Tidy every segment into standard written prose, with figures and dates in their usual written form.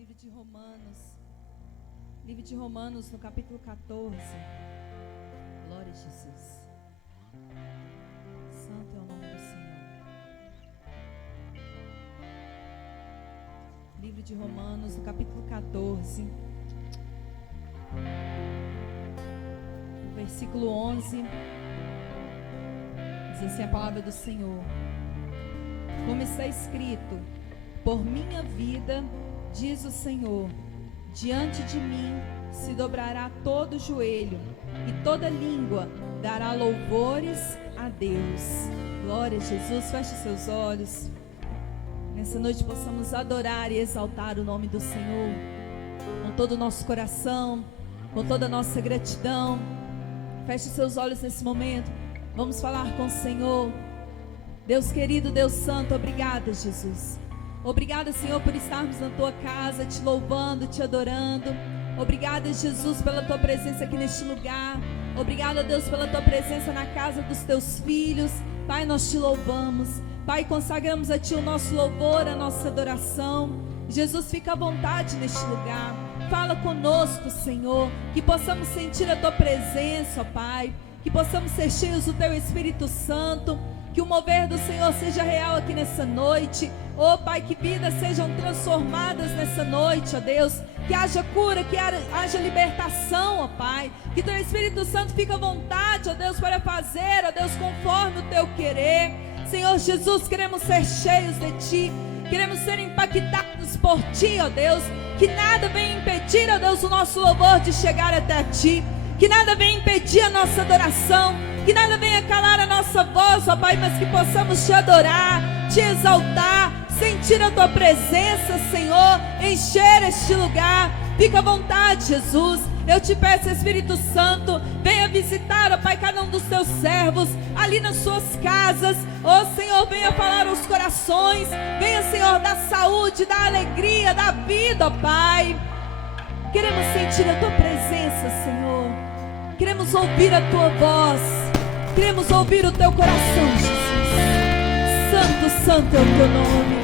livro de Romanos, no capítulo 14. Glória a Jesus. Santo é o nome do Senhor. Livro de Romanos, no capítulo 14, no versículo 11, diz assim a palavra do Senhor: como está escrito, por minha vida, diz o Senhor, diante de mim se dobrará todo joelho e toda língua dará louvores a Deus. Glória a Jesus. Feche seus olhos. Nessa noite possamos adorar e exaltar o nome do Senhor com todo o nosso coração, com toda a nossa gratidão. Feche seus olhos nesse momento. Vamos falar com o Senhor. Deus querido, Deus santo, obrigada, Jesus. Obrigada, Senhor, por estarmos na tua casa, te louvando, te adorando. Obrigada, Jesus, pela tua presença aqui neste lugar. Obrigada, Deus, pela tua presença na casa dos teus filhos. Pai, nós te louvamos. Pai, consagramos a ti o nosso louvor, a nossa adoração. Jesus, fica à vontade neste lugar. Fala conosco, Senhor, que possamos sentir a tua presença, ó Pai. Que possamos ser cheios do teu Espírito Santo. Que o mover do Senhor seja real aqui nessa noite. Oh Pai, que vidas sejam transformadas nessa noite, ó Deus. Que haja cura, que haja libertação, ó Pai. Que teu Espírito Santo fique à vontade, ó Deus, para fazer, ó Deus, conforme o teu querer. Senhor Jesus, queremos ser cheios de ti. Queremos ser impactados por ti, ó Deus. Que nada venha impedir, ó Deus, o nosso louvor de chegar até ti. Que nada venha impedir a nossa adoração. Que nada venha calar a nossa voz, ó Pai, mas que possamos te adorar, te exaltar, sentir a tua presença, Senhor, encher este lugar. Fica à vontade, Jesus. Eu te peço, Espírito Santo, venha visitar, ó Pai, cada um dos teus servos, ali nas suas casas. Ó Senhor, venha falar aos corações. Venha, Senhor, dar saúde, dar alegria, dar vida, ó Pai. Queremos sentir a tua presença, Senhor. Queremos ouvir a tua voz. Queremos ouvir o teu coração, Jesus. Santo, santo é o teu nome.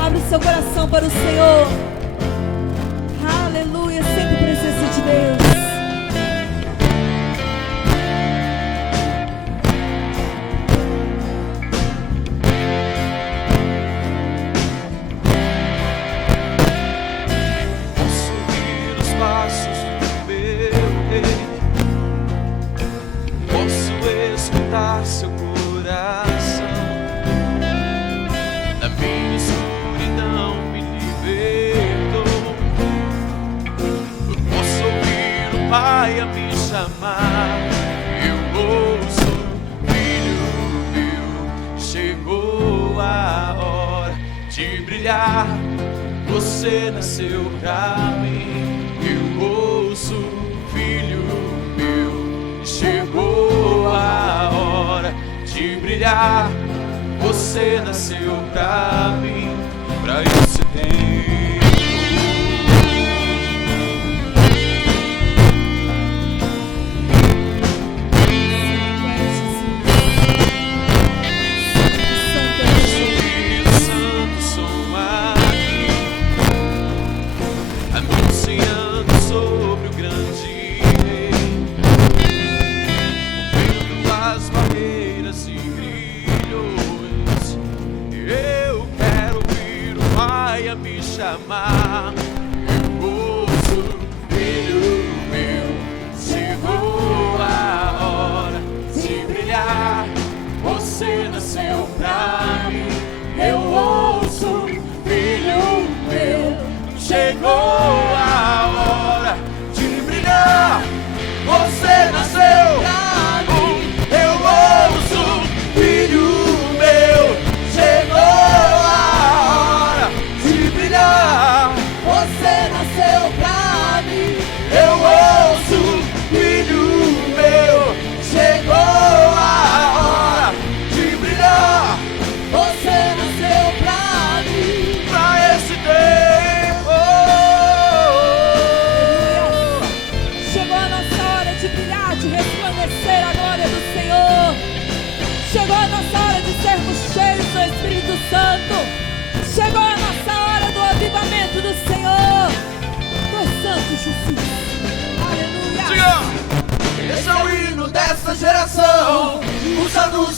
Abre o seu coração para o Senhor. Aleluia, sempre presença de Deus. Seu coração da minha escuridão me libertou. Eu posso ouvir o Pai a me chamar. Eu ouço, filho meu, chegou a hora de brilhar. Você nasceu pra mim. Eu ouço, filho meu, chegou a hora de brilhar. Você nasceu pra mim, pra esse tempo. Espírito Santo, sou aqui, anunciando sobre o grande as barreiras e grilhos. Eu quero ouvir o Pai a me chamar.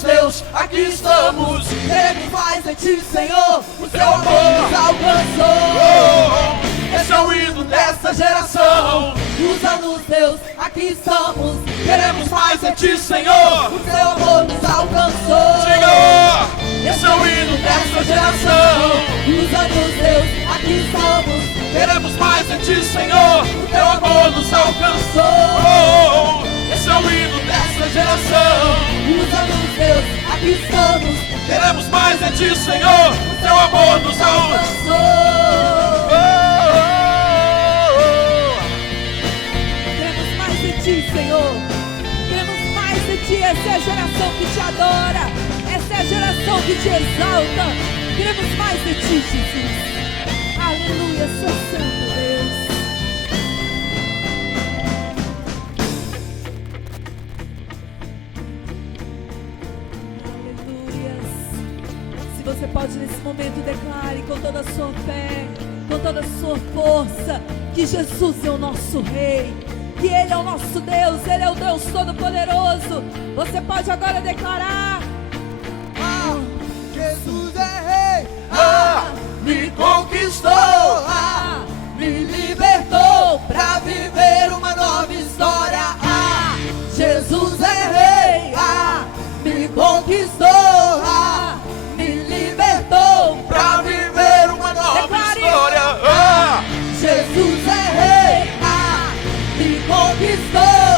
teus, aqui estamos. Queremos mais de ti, Senhor, o teu amor nos alcançou. Esse é o hino dessa geração. Usa-nos, Deus, aqui estamos. Queremos mais de ti, Senhor. O teu amor nos alcançou. Senhor, esse é o hino dessa geração. Usa-nos, Deus, aqui estamos. Queremos mais de ti, Senhor. O teu amor nos alcançou. Esse é o hino dessa geração. Usa-nos, Deus, aqui estamos. Queremos mais de ti, Senhor. O teu amor nos alcançou. Queremos mais de ti, Senhor. Queremos mais de ti. Essa é a geração que te adora. Essa é a geração que te exalta. Queremos mais de ti, Jesus. Aleluia, seu santo Deus. Aleluia. Se você pode nesse momento declare com toda a sua fé, com toda a sua força, que Jesus é o nosso Rei, que Ele é o nosso Deus, Ele é o Deus Todo-Poderoso. Você pode agora declarar: Jesus é Rei. Me conquistou. Me libertou pra viver uma nova história. Jesus é Rei. Me conquistou. Me libertou Pra viver uma nova Declare. história. Jesus é Rei. Me conquistou.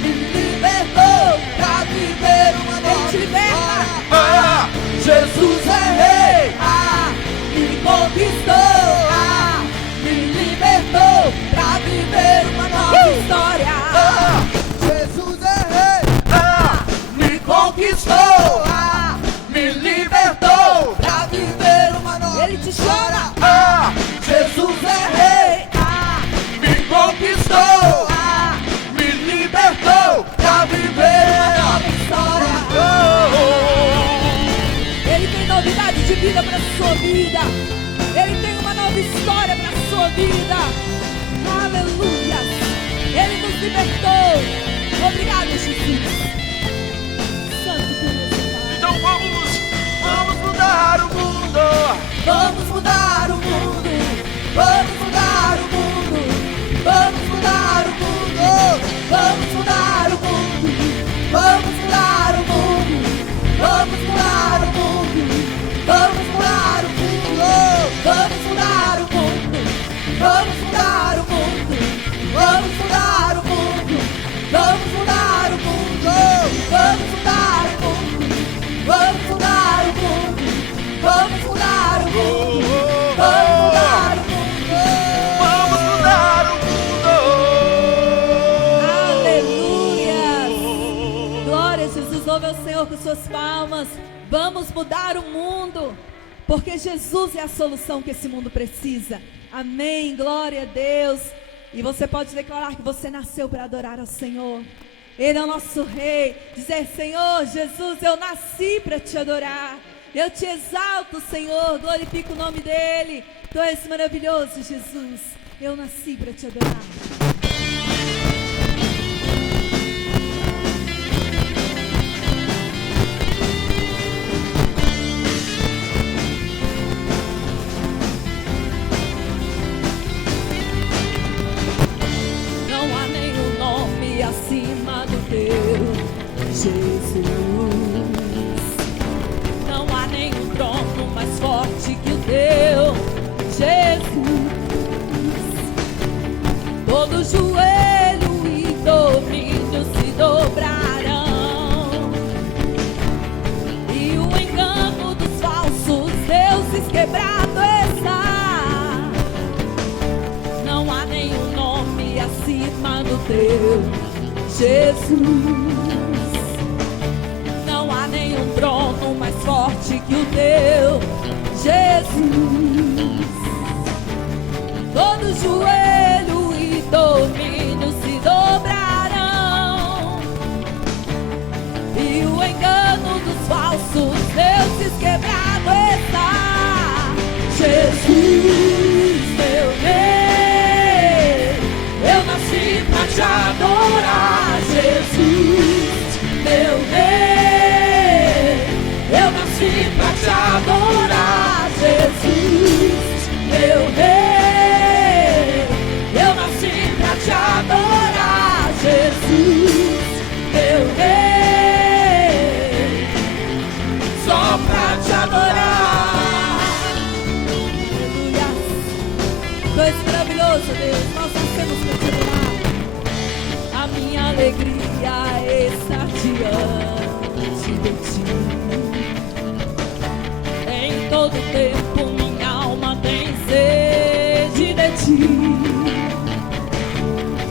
Me libertou pra viver uma Ele nova te liberta. história. Jesus é Rei. Me conquistou. Me libertou pra viver uma nova história. Jesus é Rei. Me conquistou. Me libertou. Pra viver uma nova Ele te chama. Jesus é Rei. Me conquistou. Me libertou. Pra viver uma nova história. Ele tem novidade de vida para sua vida. Ele tem uma nova história para sua vida. Aleluia. Ele nos libertou. Obrigado, Jesus. Santo Deus, Pai. Então vamos mudar o mundo. Vamos mudar o mundo. Vamos mudar o mundo. Vamos mudar o mundo. Vamos mudar o mundo. Vamos mudar o mundo. Vamos mudar o mundo. Vamos mudar o mundo. Vamos mudar o mundo. Vamos mudar o mundo. Vamos mudar o mundo. Vamos mudar o mundo. Vamos mudar o mundo. Vamos mudar o mundo. Vamos mudar o mundo. Vamos mudar o mundo. Vamos mudar o mundo. Aleluia. Glória a Jesus. Louve ao Senhor com suas palmas. Vamos mudar o mundo, porque Jesus é a solução que esse mundo precisa. Amém. Glória a Deus. E você pode declarar que você nasceu para adorar ao Senhor. Ele é o nosso Rei. Dizer: Senhor Jesus, eu nasci para te adorar. Eu te exalto, Senhor. Glorifico o nome dEle. Tu és maravilhoso, Jesus. Eu nasci para te adorar. Não há nenhum nome acima do teu, Jesus. Não há nenhum trono mais forte que o teu, Jesus. Todo joelho e domínio se dobrarão, e o engano dos falsos deuses quebrado está. Não há nenhum nome acima do teu, Jesus. Não há nenhum trono mais forte que o teu, Jesus. Todo joelho e domínio se dobrarão, e o engano dos falsos deuses quebrado está. Jesus, meu Rei, eu nasci pra te adorar. Jesus, meu Rei, alegria está diante de ti. Em todo tempo minha alma tem sede de ti,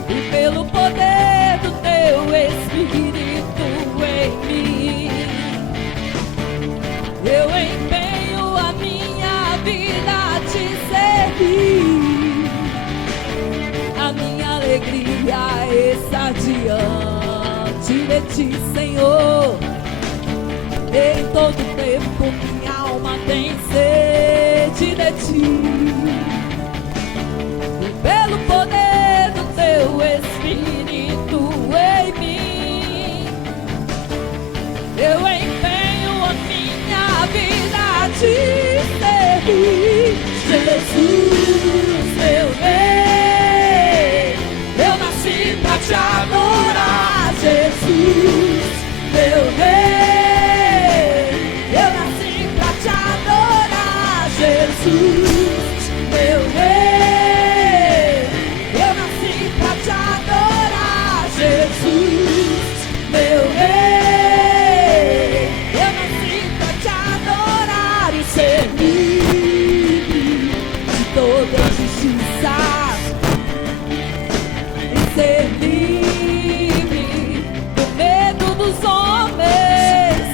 e pelo poder do teu Espírito em mim, eu empenho a minha vida a te servir. A minha alegria está diante de ti, Senhor. Em todo tempo minha alma tem sede de ti, e pelo poder do teu Espírito em mim, eu empenho a minha vida a te servir. Jesus, meu Rei, eu nasci pra te adorar. Jesus, meu Rei, eu nasci pra te adorar. Jesus, meu Rei, eu nasci pra te adorar. Jesus, meu Rei, eu nasci pra te adorar e servir de toda justiça, e ser livre do medo dos homens,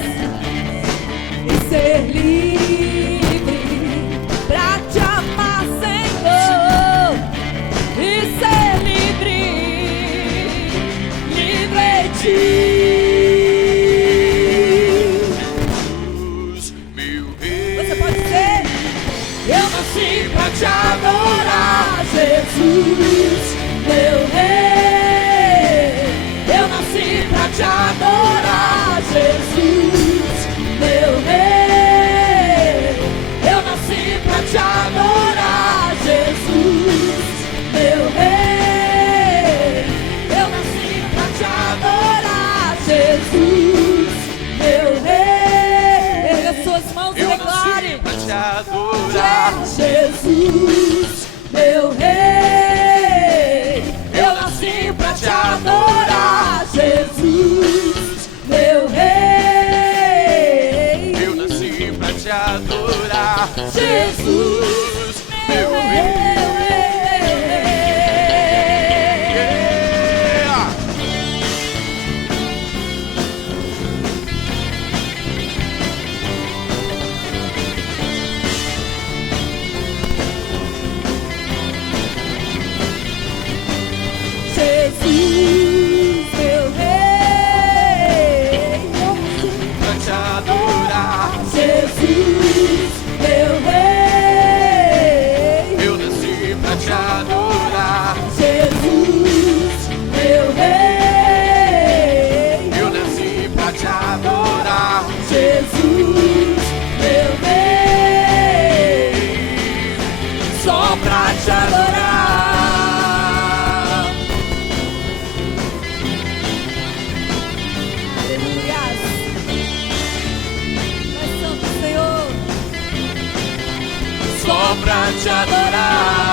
e ser livre pra te amar, Senhor, e ser livre, livre em ti. Meu rei, Você pode dizer: eu nasci pra te adorar. Jesus, meu Rei, eu nasci pra te adorar. Jesus, meu Rei, eu nasci pra te adorar. Jesus, meu Rei, eu nasci pra te adorar. Jesus, meu Rei, erga suas mãos e eu declare: nasci pra te adorar. Jesus, meu Rei, eu nasci pra te adorar. Jesus, meu Rei, Eu nasci pra te adorar. Jesus, meu meu rei. Rei. Yeah. Jesus, meu Rei, eu nasci Pra te adorar. Jesus, meu Rei, Eu nasci pra te adorar. Jesus, meu Rei, Eu nasci pra te adorar. Jesus, meu Rei, só pra te adorar. Aleluia. Nós somos, Senhor, Só pra te adorar.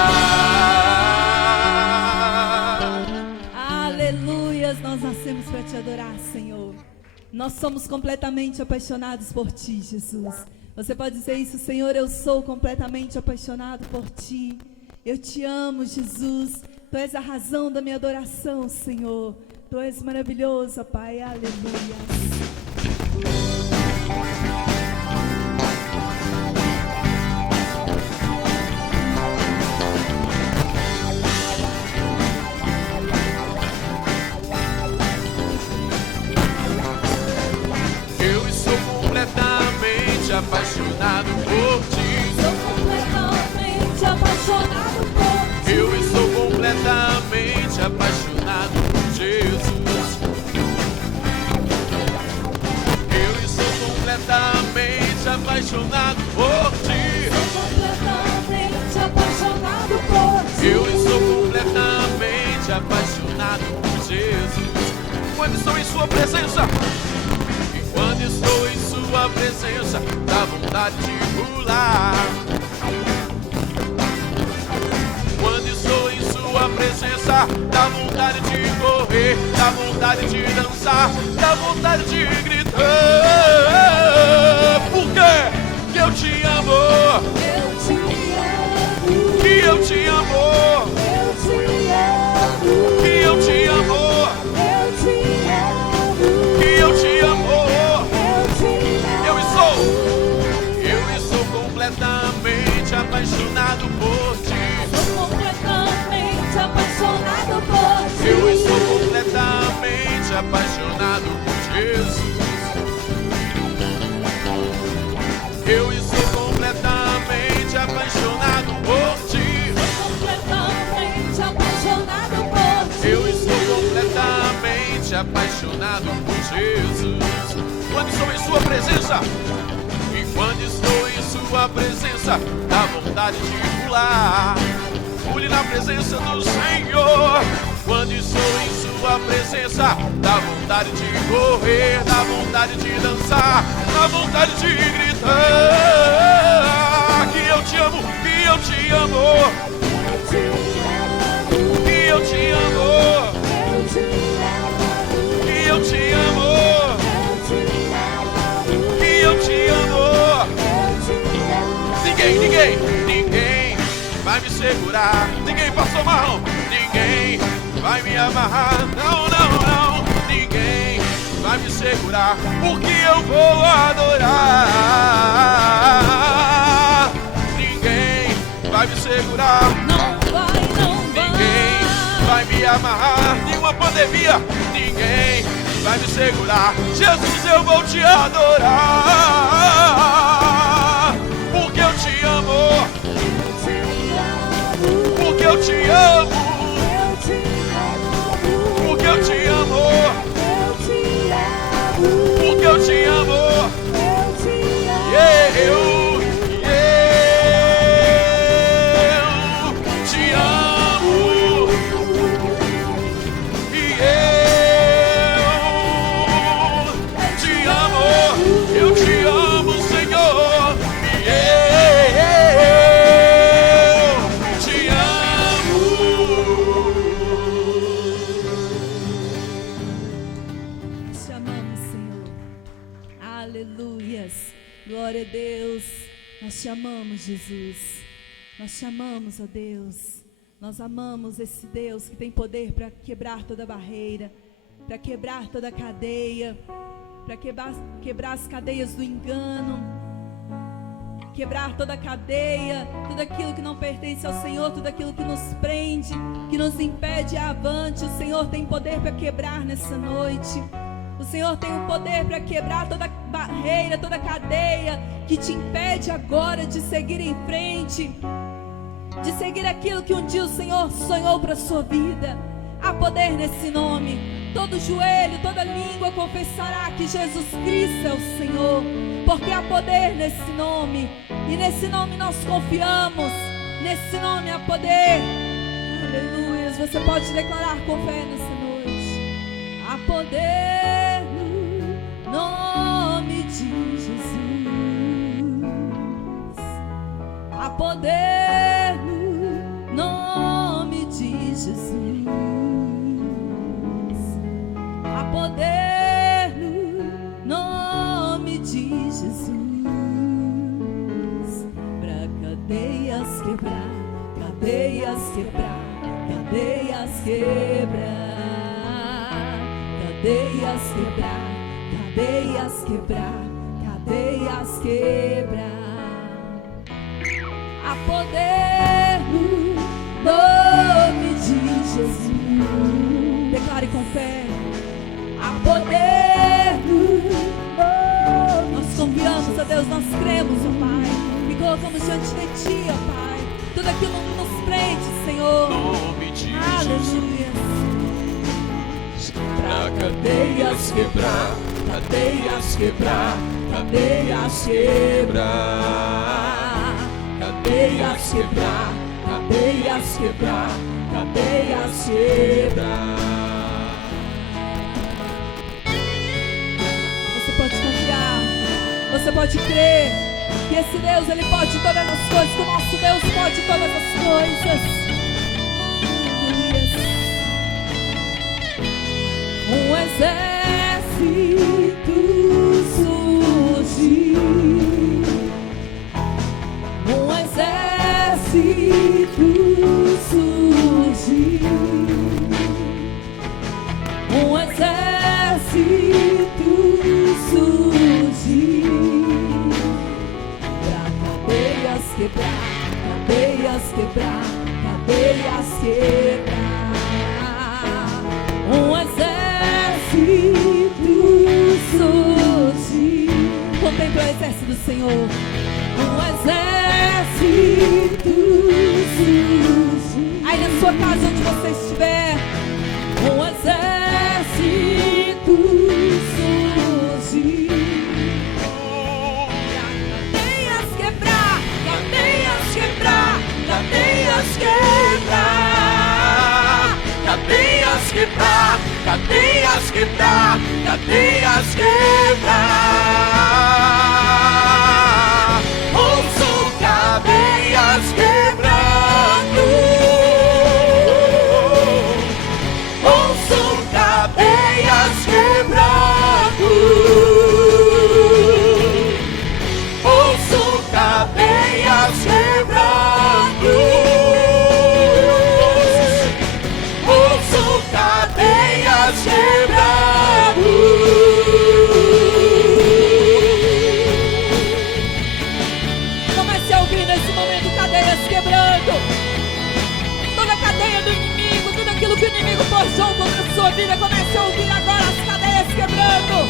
aleluias, nós nascemos para te adorar, Senhor. Nós somos completamente apaixonados por ti, Jesus. Você pode dizer isso: Senhor, eu sou completamente apaixonado por ti. Eu te amo, Jesus. Tu és a razão da minha adoração, Senhor. Tu és maravilhoso, Pai. Aleluia. Eu estou completamente apaixonado por ti. Sou completamente apaixonado por ti. Eu estou completamente apaixonado por Jesus. Eu estou completamente apaixonado por ti. Sou completamente apaixonado por ti. Eu estou completamente apaixonado por Jesus. Quando estou em sua presença, e quando estou em sua presença, dá vontade de pular. Quando estou em sua presença, presença, dá vontade de correr, dá vontade de dançar, dá vontade de gritar. Por quê? Que eu te amo, que eu te amo, que eu te amo, que eu te amo. Eu estou completamente apaixonado por ti. Completamente apaixonado por ti. Eu estou completamente apaixonado por Jesus. Eu estou completamente apaixonado por ti. Completamente apaixonado por ti. Eu estou completamente apaixonado por Jesus. Quando estou em sua presença, e quando estou em sua presença, dá vontade de pular. Pule na presença do Senhor. Quando estou em sua presença, dá vontade de correr, dá vontade de dançar, dá vontade de gritar. Que eu te amo, que eu te amo, que eu te amo, que eu te amo, que eu te amo. Ninguém vai me segurar. Ninguém passou mal. Ninguém vai me amarrar. Não. Ninguém vai me segurar, porque eu vou adorar. Ninguém vai me segurar. Não vai. Ninguém vai me amarrar. Nenhuma pandemia. Ninguém vai me segurar. Jesus, eu vou te adorar, porque eu te amo, porque eu te amo, porque eu te amo, porque eu te amo. Eu te amo, e eu te amo, Senhor, e eu te amo. Te amamos, Senhor. Aleluias. Glória a Deus. Nós te amamos, Jesus. Nós te amamos, ó Deus. Nós amamos esse Deus que tem poder para quebrar toda barreira, para quebrar toda cadeia, para quebrar as cadeias do engano, quebrar toda cadeia, tudo aquilo que não pertence ao Senhor, tudo aquilo que nos prende, que nos impede a avante. O Senhor tem poder para quebrar nessa noite. O Senhor tem o poder para quebrar toda barreira, toda cadeia que te impede agora de seguir em frente, de seguir aquilo que um dia o Senhor sonhou para a sua vida. Há poder nesse nome. Todo joelho, toda língua confessará que Jesus Cristo é o Senhor, porque há poder nesse nome, e nesse nome nós confiamos. Nesse nome há poder. Aleluia. Você pode declarar com fé nessa noite. Há poder no nome de Jesus. Há poder no nome de Jesus. Há poder no nome de Jesus. Pra cadeias quebrar, cadeias quebrar, cadeias quebrar, cadeias quebrar, cadeias quebrar, cadeias quebrar. Há poder no nome de Jesus. Declare com fé. Há poder no nome. Nós confiamos a Deus, nós cremos, ó Pai, e colocamos diante de Ti, ó Pai, tudo aquilo que nos prende, Senhor. Nome de Aleluia. Pra cadeias quebrar, cadeias quebrar, cadeias quebrar, cadeias quebrar, cadeias quebrar, cadeias quebrar. Você pode confiar, você pode crer que esse Deus, Ele pode todas as coisas, que o nosso Deus pode todas as coisas. Aleluia. exército surgiu, um exército surgiu, um exército surgiu, pra cadeias quebrar, cadeias quebrar, cadeias quebrar. Um exército surgiu. Contempla o exército do Senhor. Um exército surgiu. Aí na sua casa, onde você estiver, um exército surgiu. Cadeias quebrar, cadeias quebrar, cadeias quebrar. Cadeias quebrar, cadeias quebrar, cadeias quebrar. Ouço cadeias quebrando. Ouço cadeias quebrando. Ouço cadeias quebrando. Cadeias quebrando. Comece a ouvir nesse momento cadeias quebrando. Toda a cadeia do inimigo, tudo aquilo que o inimigo forjou contra a sua vida, comece a ouvir agora as cadeias quebrando.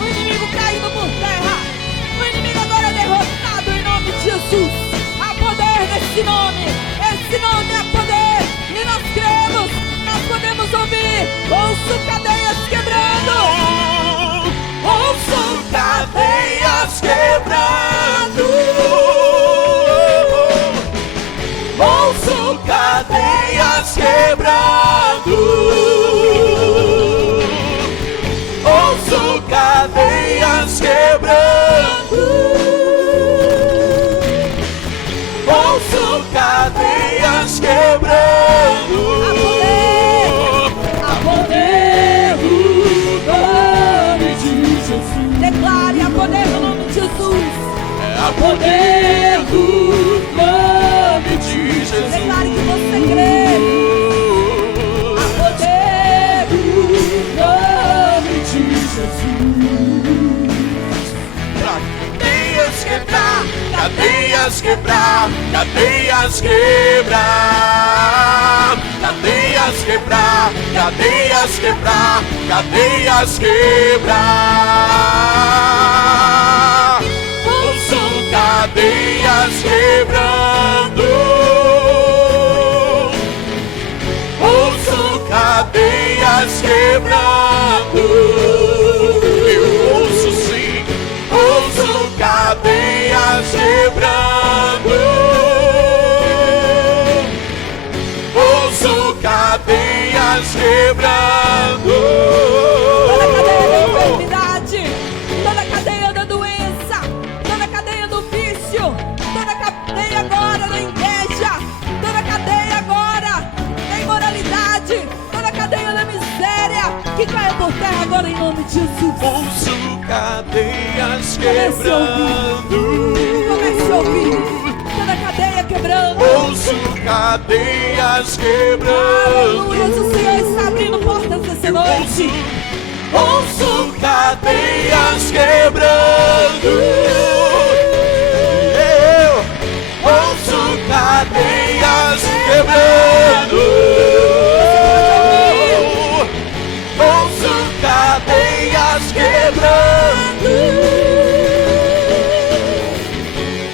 O inimigo caindo por terra. O inimigo agora é derrotado em nome de Jesus. Há poder nesse nome. Esse nome é poder. E nós cremos. Nós podemos ouvir. Ouço cadeias quebrando. Ouço cadeias quebrando. Ouço cadeias quebrando. Ouço cadeias quebrando. Ouço cadeias quebrando. Declare a poder no nome de Jesus. A poder do nome de Jesus. Declare que você crê. A poder do nome de Jesus. Pra cadeias quebrar, cadeias quebrar, cadeias quebrar. Cadeias quebrar, cadeias quebrar, cadeias quebrar. Ouço cadeias quebrando. Ouço cadeias quebrando. Eu ouço sim, ouço cadeias quebrando. Ouço cadeias quebrando. Toda cadeia da enfermidade, toda cadeia da doença, toda cadeia do vício, toda cadeia agora da inveja, toda cadeia agora da imoralidade, toda cadeia da miséria, que caia por terra agora em nome de Jesus. Ouço cadeias quebrando. Comece a ouvir. Toda cadeia quebrando. Ouço cadeias quebrando. Aleluia, o Senhor está abrindo portas nessa noite. Ouço cadeias quebrando. Eu ouço cadeias quebrando. Ouço cadeias quebrando.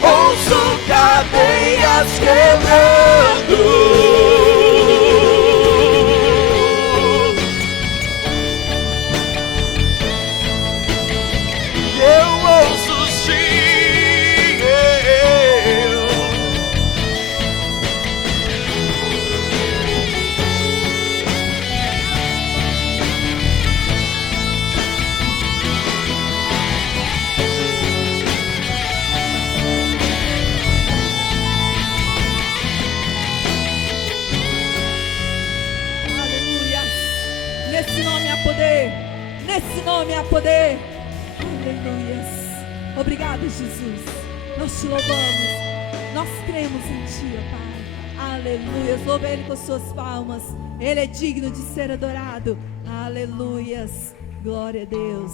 Ouço cadeias quebrando. Eu ouço sim, Aleluia. Nesse nome há poder. Nesse nome há poder. Aleluias. Obrigado, Jesus. Nós te louvamos. Nós cremos em ti, ó Pai. Aleluias. Louva Ele com suas palmas. Ele é digno de ser adorado. Aleluias. Glória a Deus.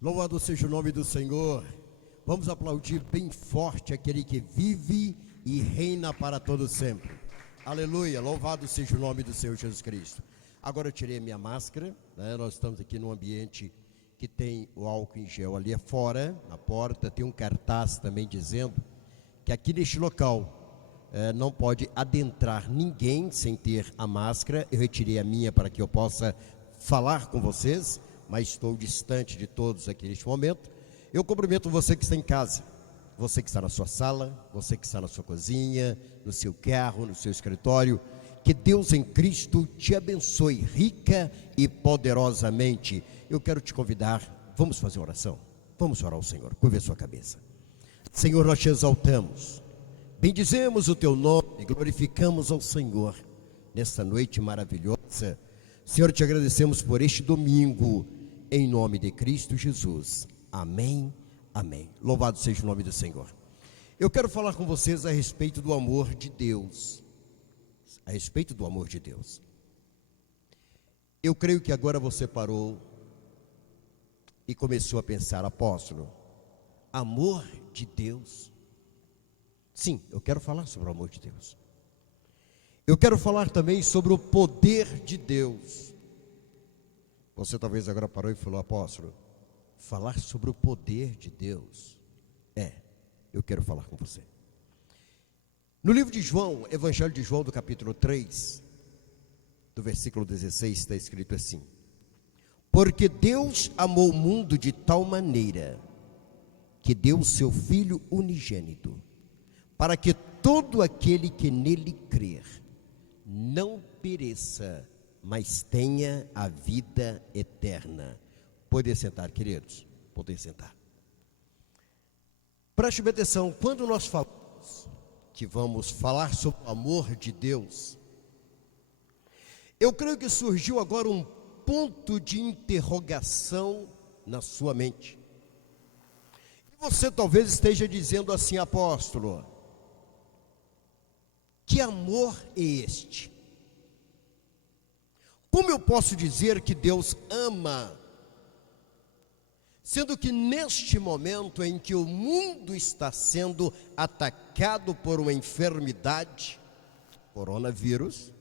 Louvado seja o nome do Senhor. Vamos aplaudir bem forte aquele que vive e reina para todo sempre. Aleluia, louvado seja o nome do Senhor Jesus Cristo. Agora eu tirei a minha máscara, né? Nós estamos aqui num ambiente que tem o álcool em gel ali fora, na porta. Tem um cartaz também dizendo que aqui neste local não pode adentrar ninguém sem ter a máscara. Eu retirei a minha para que eu possa falar com vocês, mas estou distante de todos aqui neste momento. Eu cumprimento você que está em casa, você que está na sua sala, você que está na sua cozinha, no seu carro, no seu escritório. Que Deus em Cristo te abençoe rica e poderosamente. Eu quero te convidar, vamos fazer uma oração? Vamos orar ao Senhor, curva a sua cabeça. Senhor, nós te exaltamos, bendizemos o teu nome, glorificamos ao Senhor nesta noite maravilhosa. Senhor, te agradecemos por este domingo, em nome de Cristo Jesus. Amém, amém. Louvado seja o nome do Senhor. Eu quero falar com vocês a respeito do amor de Deus. A respeito do amor de Deus. Eu creio que agora você parou e começou a pensar, apóstolo, amor de Deus? Sim, eu quero falar sobre o amor de Deus. Eu quero falar também sobre o poder de Deus. Você talvez agora parou e falou, apóstolo, falar sobre o poder de Deus? Eu quero falar com você. No livro de João, Evangelho de João, do capítulo 3, do versículo 16, está escrito assim: porque Deus amou o mundo de tal maneira que deu o seu Filho unigênito, para que todo aquele que nele crer não pereça, mas tenha a vida eterna. Pode sentar, queridos, pode sentar. Preste bem atenção, quando nós falamos que vamos falar sobre o amor de Deus, eu creio que surgiu agora um ponto de interrogação na sua mente. E você talvez esteja dizendo assim, apóstolo, que amor é este? Como eu posso dizer que Deus ama, sendo que neste momento em que o mundo está sendo atacado por uma enfermidade, coronavírus,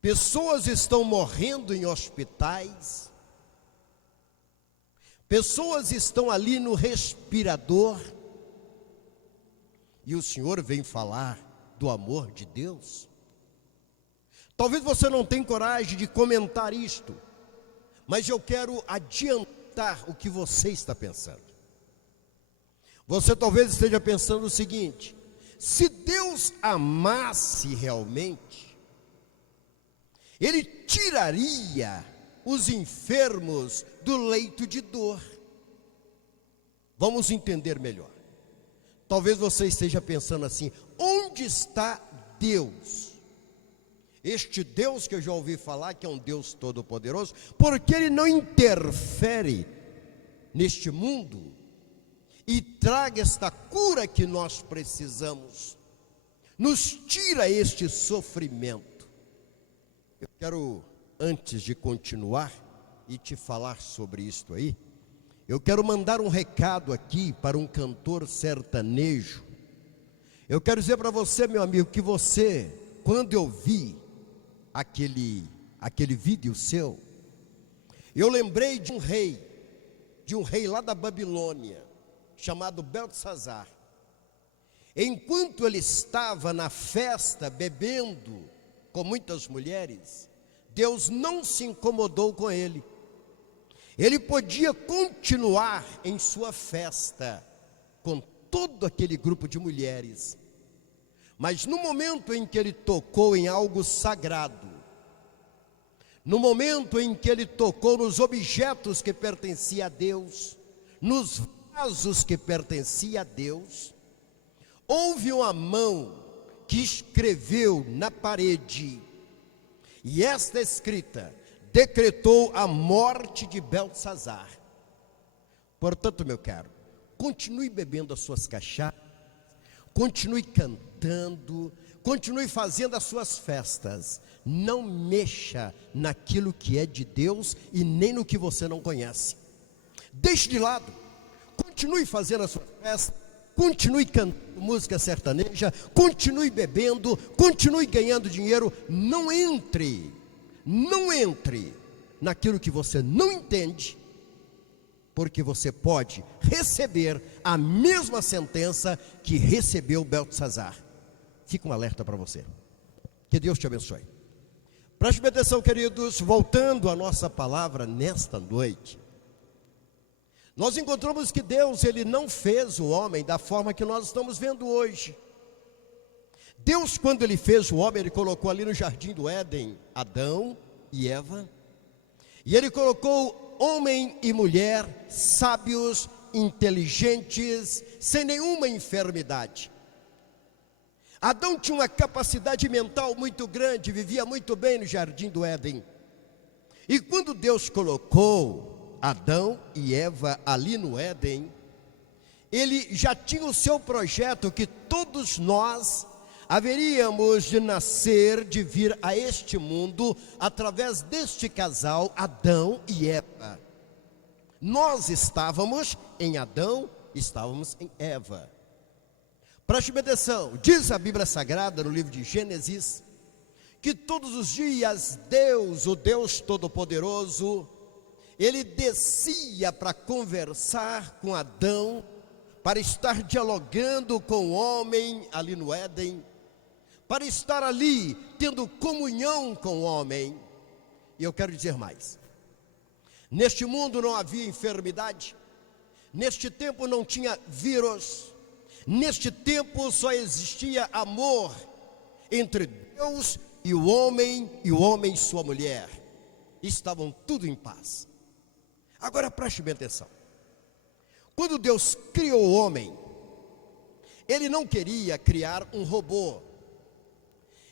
pessoas estão morrendo em hospitais, pessoas estão ali no respirador, e o Senhor vem falar do amor de Deus? Talvez você não tenha coragem de comentar isto, mas eu quero adiantar o que você está pensando. Você talvez esteja pensando o seguinte: se Deus amasse realmente, Ele tiraria os enfermos do leito de dor. Vamos entender melhor. Talvez você esteja pensando assim: onde está Deus? Este Deus que eu já ouvi falar que é um Deus todo-poderoso, porque Ele não interfere neste mundo e traga esta cura que nós precisamos, nos tira este sofrimento. Eu quero, antes de continuar e te falar sobre isto aí, eu quero mandar um recado aqui para um cantor sertanejo. Eu quero dizer para você, meu amigo, que você, quando eu vi aquele vídeo seu, eu lembrei de um rei lá da Babilônia, chamado Beltesazar. Enquanto ele estava na festa, bebendo com muitas mulheres, Deus não se incomodou com ele. Ele podia continuar em sua festa com todo aquele grupo de mulheres, mas no momento em que ele tocou em algo sagrado, no momento em que ele tocou nos objetos que pertenciam a Deus, nos vasos que pertenciam a Deus, houve uma mão que escreveu na parede, e esta escrita decretou a morte de Beltesazar. Portanto, meu caro, continue bebendo as suas cachaças, continue cantando, continue fazendo as suas festas. Não mexa naquilo que é de Deus e nem no que você não conhece. Deixe de lado, continue fazendo as suas festas, continue cantando música sertaneja, continue bebendo, continue ganhando dinheiro. Não entre naquilo que você não entende, porque você pode receber a mesma sentença que recebeu Beltesazar. Fica um alerta para você. Que Deus te abençoe. Preste atenção, queridos, voltando à nossa palavra nesta noite. Nós encontramos que Deus, Ele não fez o homem da forma que nós estamos vendo hoje. Deus, quando Ele fez o homem, Ele colocou ali no jardim do Éden, Adão e Eva. E Ele colocou homem e mulher, sábios, inteligentes, sem nenhuma enfermidade. Adão tinha uma capacidade mental muito grande, vivia muito bem no jardim do Éden. E quando Deus colocou Adão e Eva ali no Éden, Ele já tinha o seu projeto que todos nós haveríamos de nascer, de vir a este mundo através deste casal, Adão e Eva. Nós estávamos em Adão, estávamos em Eva. Preste atenção, diz a Bíblia Sagrada no livro de Gênesis, que todos os dias Deus, o Deus Todo-Poderoso, Ele descia para conversar com Adão, para estar dialogando com o homem ali no Éden, para estar ali tendo comunhão com o homem. E eu quero dizer mais, neste mundo não havia enfermidade, neste tempo não tinha vírus, neste tempo só existia amor entre Deus e o homem e sua mulher. Estavam tudo em paz. Agora preste bem atenção. Quando Deus criou o homem, Ele não queria criar um robô.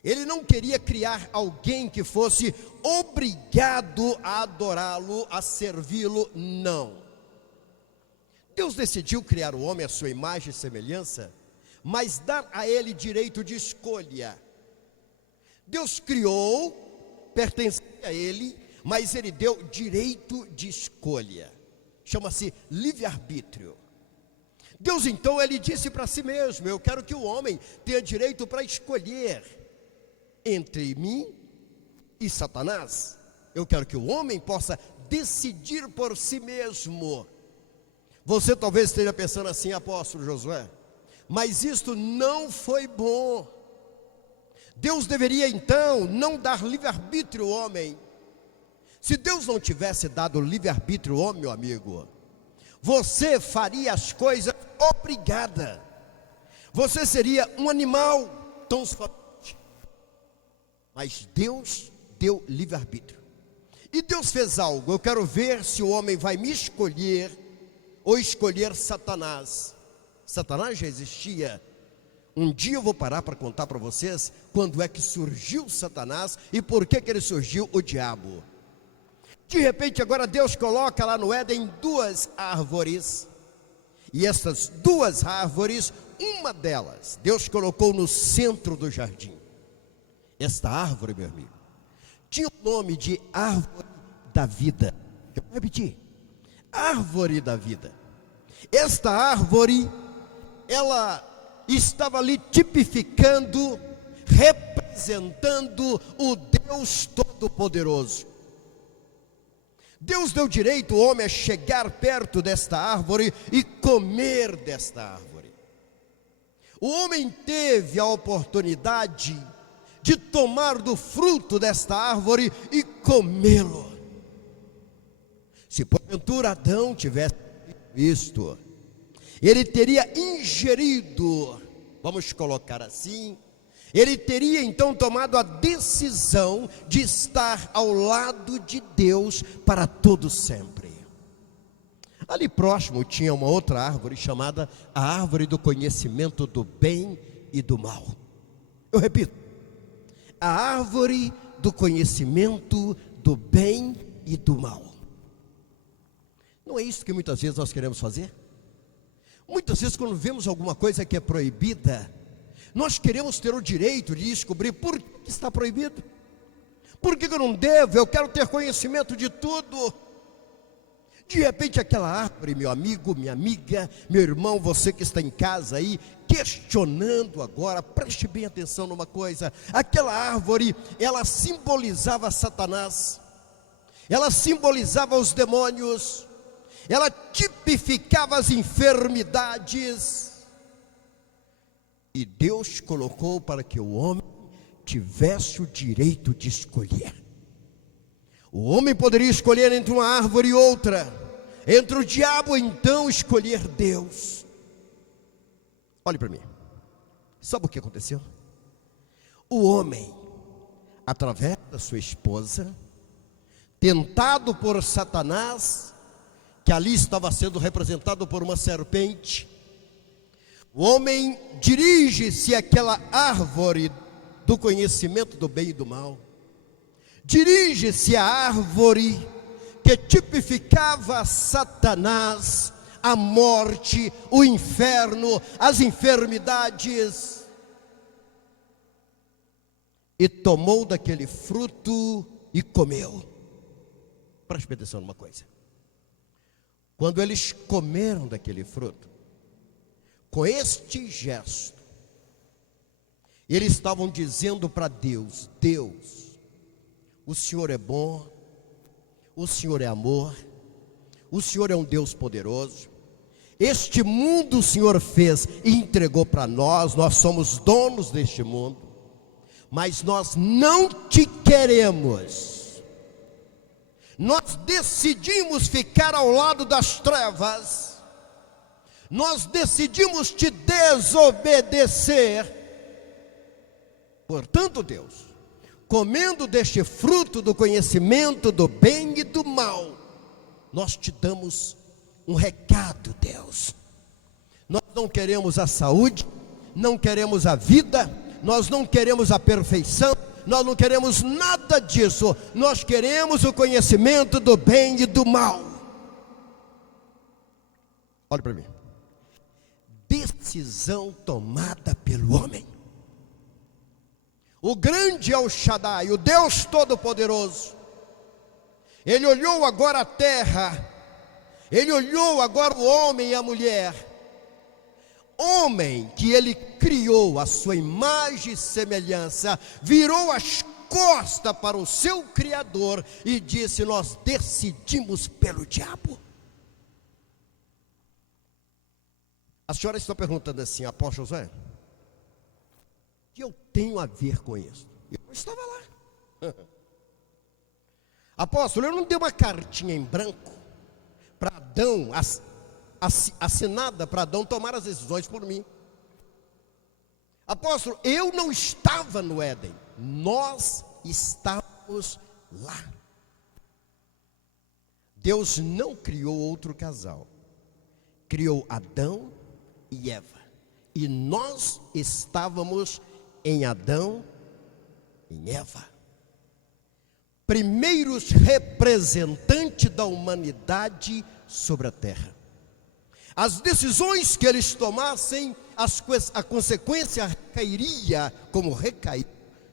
Ele não queria criar alguém que fosse obrigado a adorá-lo, a servi-lo, não. Deus decidiu criar o homem à sua imagem e semelhança, mas dar a ele direito de escolha. Deus criou, pertencia a ele, mas Ele deu direito de escolha. Chama-se livre-arbítrio. Deus então, Ele disse para si mesmo: eu quero que o homem tenha direito para escolher entre mim e Satanás. Eu quero que o homem possa decidir por si mesmo. Você talvez esteja pensando assim, apóstolo Josué, mas isto não foi bom. Deus deveria então não dar livre-arbítrio ao homem. Se Deus não tivesse dado livre-arbítrio ao homem, meu amigo, você faria as coisas obrigada. Você seria um animal tão somente. Mas Deus deu livre-arbítrio. E Deus fez algo. Eu quero ver se o homem vai me escolher ou escolher Satanás. Satanás já existia. Um dia eu vou parar para contar para vocês quando é que surgiu Satanás e por que ele surgiu, o diabo. De repente agora Deus coloca lá no Éden duas árvores. E essas duas árvores, uma delas, Deus colocou no centro do jardim. Esta árvore, meu amigo, tinha o nome de árvore da vida. Eu vou repetir. Árvore da vida. Esta árvore, ela estava ali tipificando, representando o Deus Todo-Poderoso. Deus deu direito ao homem a chegar perto desta árvore e comer desta árvore. O homem teve a oportunidade de tomar do fruto desta árvore e comê-lo. Se porventura Adão tivesse visto, ele teria ingerido, vamos colocar assim, ele teria então tomado a decisão de estar ao lado de Deus para todo sempre. Ali próximo tinha uma outra árvore chamada a árvore do conhecimento do bem e do mal. Eu repito, a árvore do conhecimento do bem e do mal. Não é isso que muitas vezes nós queremos fazer? Muitas vezes quando vemos alguma coisa que é proibida, nós queremos ter o direito de descobrir por que está proibido. Por que eu não devo? Eu quero ter conhecimento de tudo. De repente aquela árvore, meu amigo, minha amiga, meu irmão, você que está em casa aí, questionando agora, preste bem atenção numa coisa. Aquela árvore, ela simbolizava Satanás, ela simbolizava os demônios, ela tipificava as enfermidades. E Deus colocou para que o homem tivesse o direito de escolher. O homem poderia escolher entre uma árvore e outra, entre o diabo então escolher Deus. Olhe para mim, sabe o que aconteceu? O homem, através da sua esposa, tentado por Satanás, que ali estava sendo representado por uma serpente, o homem dirige-se àquela árvore do conhecimento do bem e do mal, dirige-se à árvore que tipificava Satanás, a morte, o inferno, as enfermidades, e tomou daquele fruto e comeu. Preste atenção numa coisa. Quando eles comeram daquele fruto, com este gesto, eles estavam dizendo para Deus: Deus, o Senhor é bom, o Senhor é amor, o Senhor é um Deus poderoso. Este mundo o Senhor fez e entregou para nós, nós somos donos deste mundo, mas nós não te queremos. Nós decidimos ficar ao lado das trevas, nós decidimos te desobedecer. Portanto, Deus, comendo deste fruto do conhecimento do bem e do mal, nós te damos um recado, Deus. Nós não queremos a saúde, não queremos a vida, nós não queremos a perfeição, nós não queremos nada disso. Nós queremos o conhecimento do bem e do mal. Olha para mim. Decisão tomada pelo homem. O grande El Shaddai, o Deus Todo-Poderoso, Ele olhou agora a terra, Ele olhou agora o homem e a mulher, homem que Ele criou a sua imagem e semelhança, virou as costas para o seu Criador e disse: nós decidimos pelo diabo. A senhora está perguntando assim: apóstolo José, que eu tenho a ver com isso? Eu não estava lá. Apóstolo, eu não dei uma cartinha em branco para Adão, assinada para Adão tomar as decisões por mim. Apóstolo, eu não estava no Éden, nós estávamos lá. Deus não criou outro casal, criou Adão e Eva, e nós estávamos em Adão e em Eva, primeiros representantes da humanidade sobre a terra. As decisões que eles tomassem, a consequência recairia, como recaiu,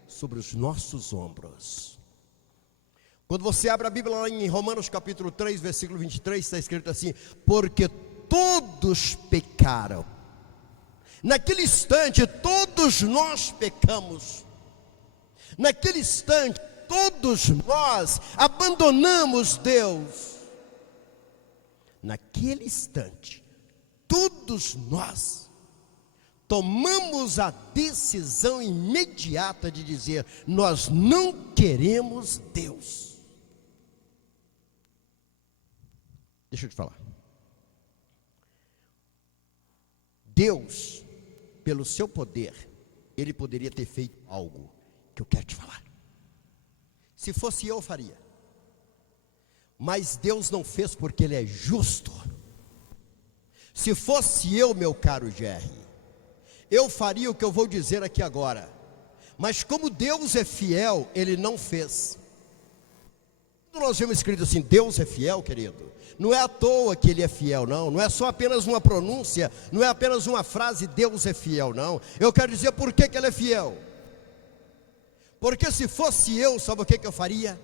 sobre os nossos ombros. Quando você abre a Bíblia lá em Romanos capítulo 3, versículo 23, está escrito assim: porque todos pecaram. Naquele instante, todos nós pecamos. Naquele instante, todos nós abandonamos Deus. Naquele instante, todos nós tomamos a decisão imediata de dizer: nós não queremos Deus. Deixa eu te falar. Deus, pelo seu poder, Ele poderia ter feito algo que eu quero te falar. Se fosse eu faria. Mas Deus não fez porque Ele é justo. Se fosse eu, meu caro Jerry, eu faria o que eu vou dizer aqui agora. Mas como Deus é fiel, Ele não fez. Quando nós vemos escrito assim, Deus é fiel, querido, não é à toa que Ele é fiel, não. Não é só apenas uma pronúncia, não é apenas uma frase, Deus é fiel, não. Eu quero dizer por que Ele é fiel. Porque se fosse eu, sabe o que eu faria?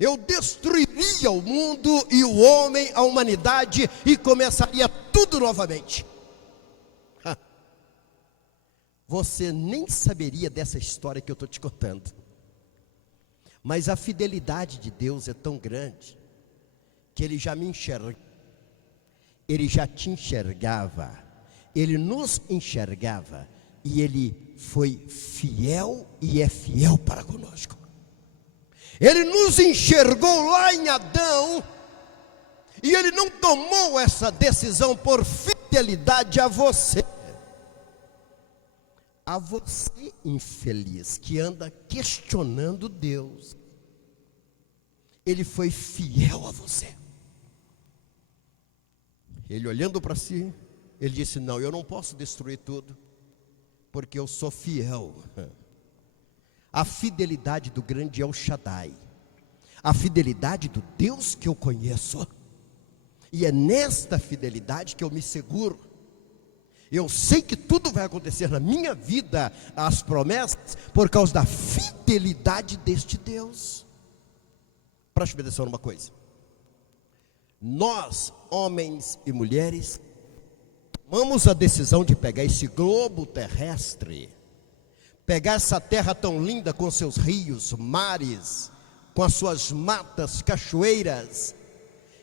Eu destruiria o mundo e o homem, a humanidade, e começaria tudo novamente. Você nem saberia dessa história que eu estou te contando. Mas a fidelidade de Deus é tão grande, que Ele já me enxerga. Ele já te enxergava. Ele nos enxergava. E Ele foi fiel e é fiel para conosco. Ele nos enxergou lá em Adão. E Ele não tomou essa decisão por fidelidade a você. A você, infeliz, que anda questionando Deus. Ele foi fiel a você. Ele olhando para si, Ele disse, não, eu não posso destruir tudo, porque eu sou fiel. A fidelidade do grande El Shaddai, a fidelidade do Deus que eu conheço, e é nesta fidelidade que eu me seguro. Eu sei que tudo vai acontecer na minha vida, as promessas, por causa da fidelidade deste Deus. Preste atenção numa coisa. Nós, homens e mulheres, tomamos a decisão de pegar esse globo terrestre, pegar essa terra tão linda com seus rios, mares, com as suas matas, cachoeiras,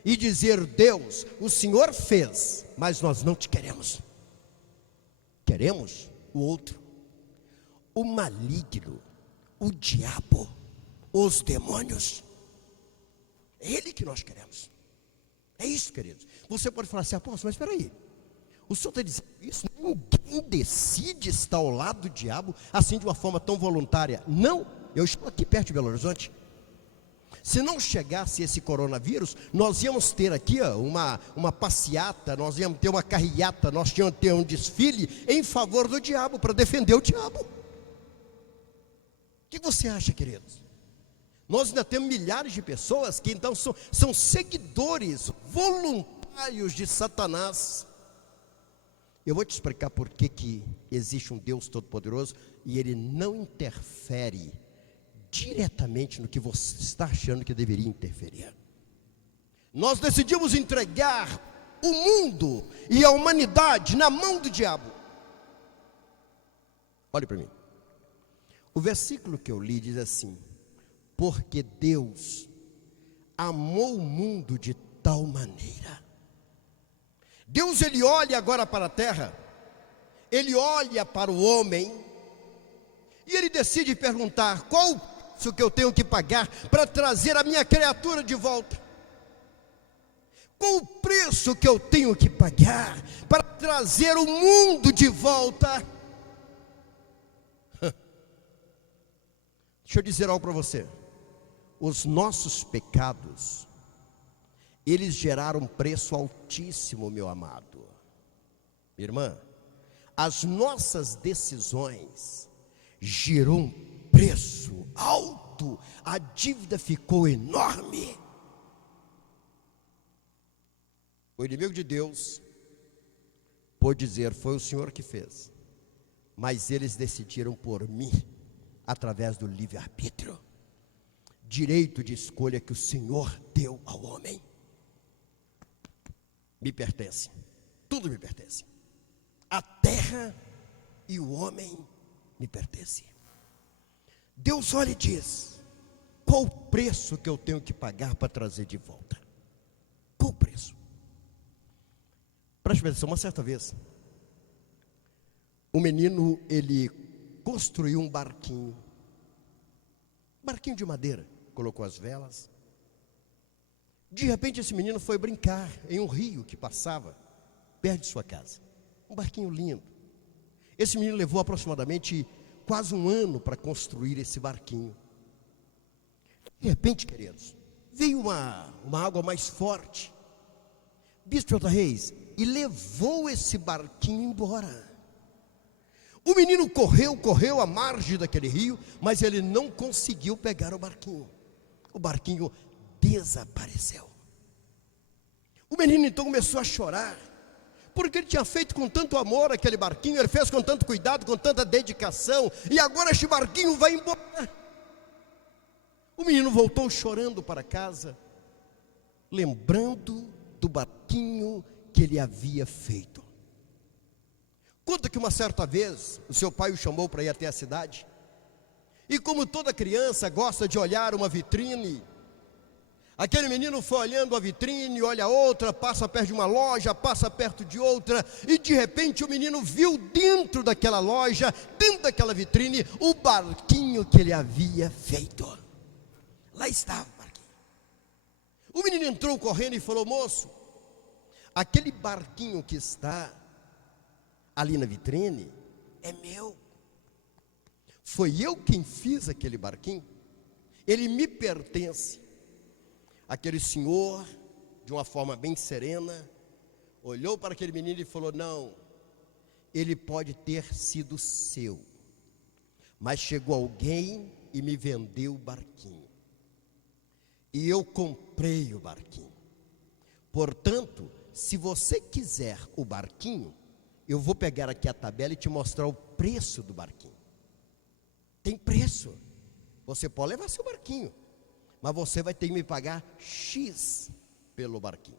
e dizer, Deus, o Senhor fez, mas nós não te queremos. Queremos o outro, o maligno, o diabo, os demônios. É Ele que nós queremos. É isso, queridos. Você pode falar assim, apóstolo, mas espera aí, o senhor está dizendo isso? Ninguém decide estar ao lado do diabo assim de uma forma tão voluntária. Não, eu estou aqui perto de Belo Horizonte. Se não chegasse esse coronavírus, nós íamos ter aqui uma passeata, nós íamos ter uma carreata, nós íamos ter um desfile em favor do diabo, para defender o diabo. O que você acha, queridos? Nós ainda temos milhares de pessoas que então são seguidores voluntários de Satanás. Eu vou te explicar por que existe um Deus Todo-Poderoso e Ele não interfere diretamente no que você está achando que deveria interferir. Nós decidimos entregar o mundo e a humanidade na mão do diabo. Olhe para mim. O versículo que eu li diz assim, porque Deus amou o mundo de tal maneira. Deus, Ele olha agora para a terra, Ele olha para o homem, e Ele decide perguntar, qual o preço que eu tenho que pagar para trazer a minha criatura de volta? Qual o preço que eu tenho que pagar para trazer o mundo de volta? Deixa eu dizer algo para você. Os nossos pecados, eles geraram um preço altíssimo, meu amado. Minha irmã, as nossas decisões gerou um preço alto, a dívida ficou enorme. O inimigo de Deus pode dizer, foi o Senhor que fez, mas eles decidiram por mim, através do livre-arbítrio, direito de escolha que o Senhor deu ao homem. Me pertence, tudo me pertence, a terra e o homem me pertencem. Deus olha e diz, qual o preço que eu tenho que pagar para trazer de volta? Qual o preço? Preste atenção, uma certa vez, o menino, ele construiu um barquinho de madeira, colocou as velas. De repente esse menino foi brincar em um rio que passava perto de sua casa, um barquinho lindo. Esse menino levou aproximadamente quase um ano para construir esse barquinho. De repente, queridos, veio uma água mais forte, Bispo J. Reis, e levou esse barquinho embora. O menino correu à margem daquele rio, mas ele não conseguiu pegar o barquinho. O barquinho desapareceu. O menino então começou a chorar, porque ele tinha feito com tanto amor aquele barquinho, ele fez com tanto cuidado, com tanta dedicação, e agora este barquinho vai embora. O menino voltou chorando para casa, lembrando do barquinho que ele havia feito. Conta que uma certa vez o seu pai o chamou para ir até a cidade, e como toda criança gosta de olhar uma vitrine, aquele menino foi olhando a vitrine, olha outra, passa perto de uma loja, passa perto de outra, e de repente o menino viu dentro daquela loja, dentro daquela vitrine, o barquinho que ele havia feito. Lá estava o barquinho. O menino entrou correndo e falou: moço, aquele barquinho que está ali na vitrine é meu. Foi eu quem fiz aquele barquinho, ele me pertence. Aquele senhor, de uma forma bem serena, olhou para aquele menino e falou: não, ele pode ter sido seu, mas chegou alguém e me vendeu o barquinho, e eu comprei o barquinho. Portanto, se você quiser o barquinho, eu vou pegar aqui a tabela e te mostrar o preço do barquinho. Tem preço. Você pode levar seu barquinho, mas você vai ter que me pagar X pelo barquinho.